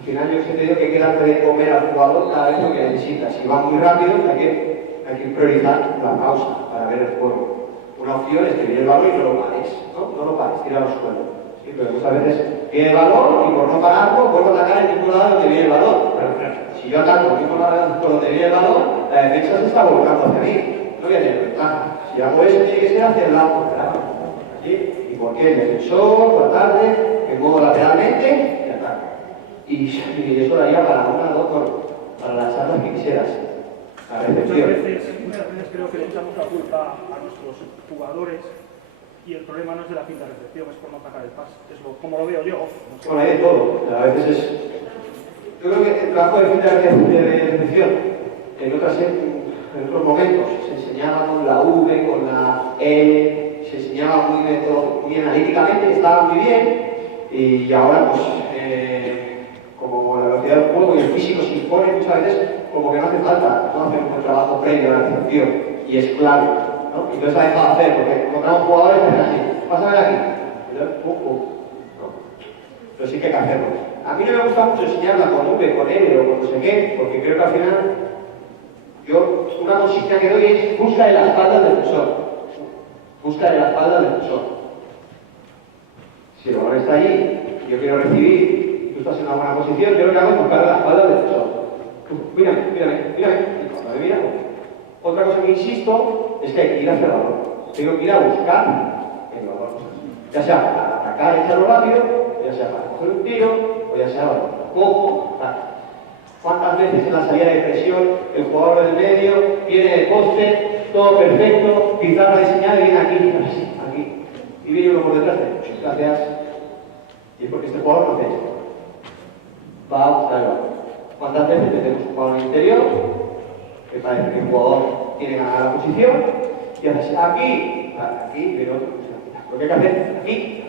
al final yo he tenido que darle de comer al jugador cada vez lo que necesita. Si va muy rápido, hay que priorizar la pausa para ver el juego. Una opción es que viene el balón y no lo pares, ¿no? No lo pares, tíralo al suelo. ¿Sí? Pero muchas veces viene el balón y por no pararlo, vuelvo a atacar en ningún lado donde viene el balón. Si yo ataco en ningún lado por donde viene el balón, la defensa se está volcando hacia mí. No voy a tener ventaja. Si hago eso, tiene que ser hacia el lado. ¿Sí? ¿Y por qué? El defensor, tratar de modo lateralmente y ataque. Y eso daría para una, dos, para las charlas que quisieras. La recepción. Muchas veces creo que le echamos la culpa a nuestros jugadores y el problema no es de la finta de recepción, es por no atacar el pase. Es como lo veo yo. No sé. Bueno, hay de todo. A veces es... Yo creo que el trabajo de finta de recepción en otros momentos se enseñaba con la V, con la L, se enseñaba muy analíticamente, estaba muy bien, y ahora pues como la velocidad del juego y el físico se impone muchas veces, como que no hace falta no hacer un trabajo previo a la recepción, y es clave, ¿no? Entonces la dejado hacer, porque encontramos jugadores que hacen así, pásame de aquí, y entonces, ¿no? Pero sí que hay que hacerlo. A mí no me gusta mucho enseñarla con V, con L o con no sé qué, porque creo que al final una consigna que doy es busca de la espalda del profesor. Busca de la espalda del profesor. Si el balón está allí y yo quiero recibir y tú estás en una buena posición, yo lo que hago es buscar de la espalda del profesor. Mírame. Y cuando me mira, otra cosa que insisto es que hay que ir hacia el balón. Tengo que ir a buscar el balón. Ya sea para atacar y echarlo rápido, ya sea para coger un tiro, o ya sea para cojo, tal. ¿Cuántas veces en la salida de presión el jugador del medio viene del poste, todo perfecto, pizarra diseñada y viene aquí, y viene uno por detrás de gracias, y es porque este jugador no hace esto. Va a buscar el balón. ¿Cuántas veces tenemos un jugador interior que parece que el jugador tiene ganada la posición y hace así, aquí, y viene otro? Lo que hay que hacer, aquí.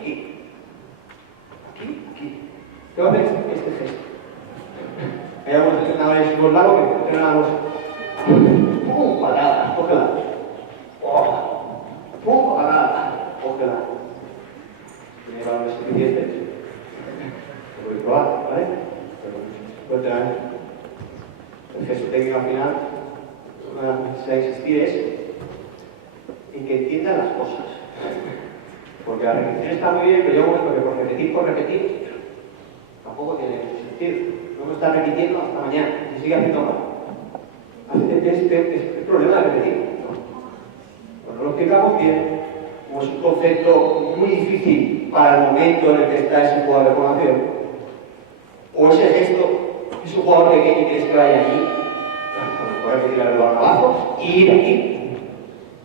¿Qué va a hacer este gesto? Hay algunos entrenadores de fútbol largo que entrenan a los... ¡Pum! Parada, cógela. ¡Pum! Parada, cógela. Tiene balones suficientes. Lo podéis probar, ¿vale? Pero puede tener el gesto técnico al final. Una de las necesidades de existir es en que entiendan las cosas. Porque la repetición está muy bien, pero llega un momento que por repetir, tampoco tiene sentido. No me está repitiendo hasta mañana, y sigue haciendo mal. Es el problema de repetir. Cuando lo explicamos bien, como es un concepto muy difícil para el momento en el que está ese jugador de formación, o ese gesto, es un jugador pequeño que quieres que vaya allí, puede repetir el balón abajo y ir aquí.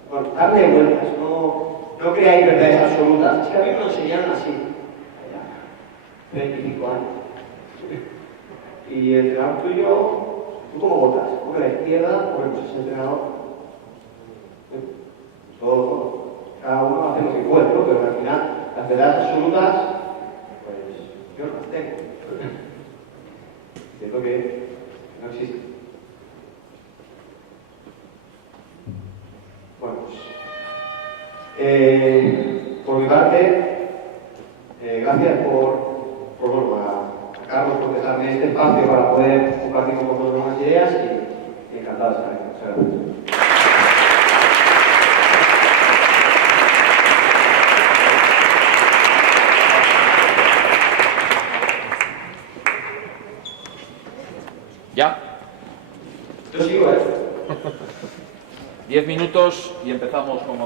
Bueno, darle vueltas, no creáis verdades absolutas. Es que a mí me lo enseñaron así. 25 años. Y el entrenador tuyo, ¿tú cómo votas? ¿Cómo que la izquierda? Bueno, pues es el entrenador. Todo. Cada uno hace lo que puede, ¿no? Pero al final, las verdades absolutas, pues yo no las tengo. Siento que no existen. Bueno, pues. Por mi parte, gracias por a Carlos por dejarme este espacio para poder compartir con vosotros algunas ideas y encantado de estar aquí. Muchas gracias. ¿Ya? Yo sigo, 10 minutos y empezamos con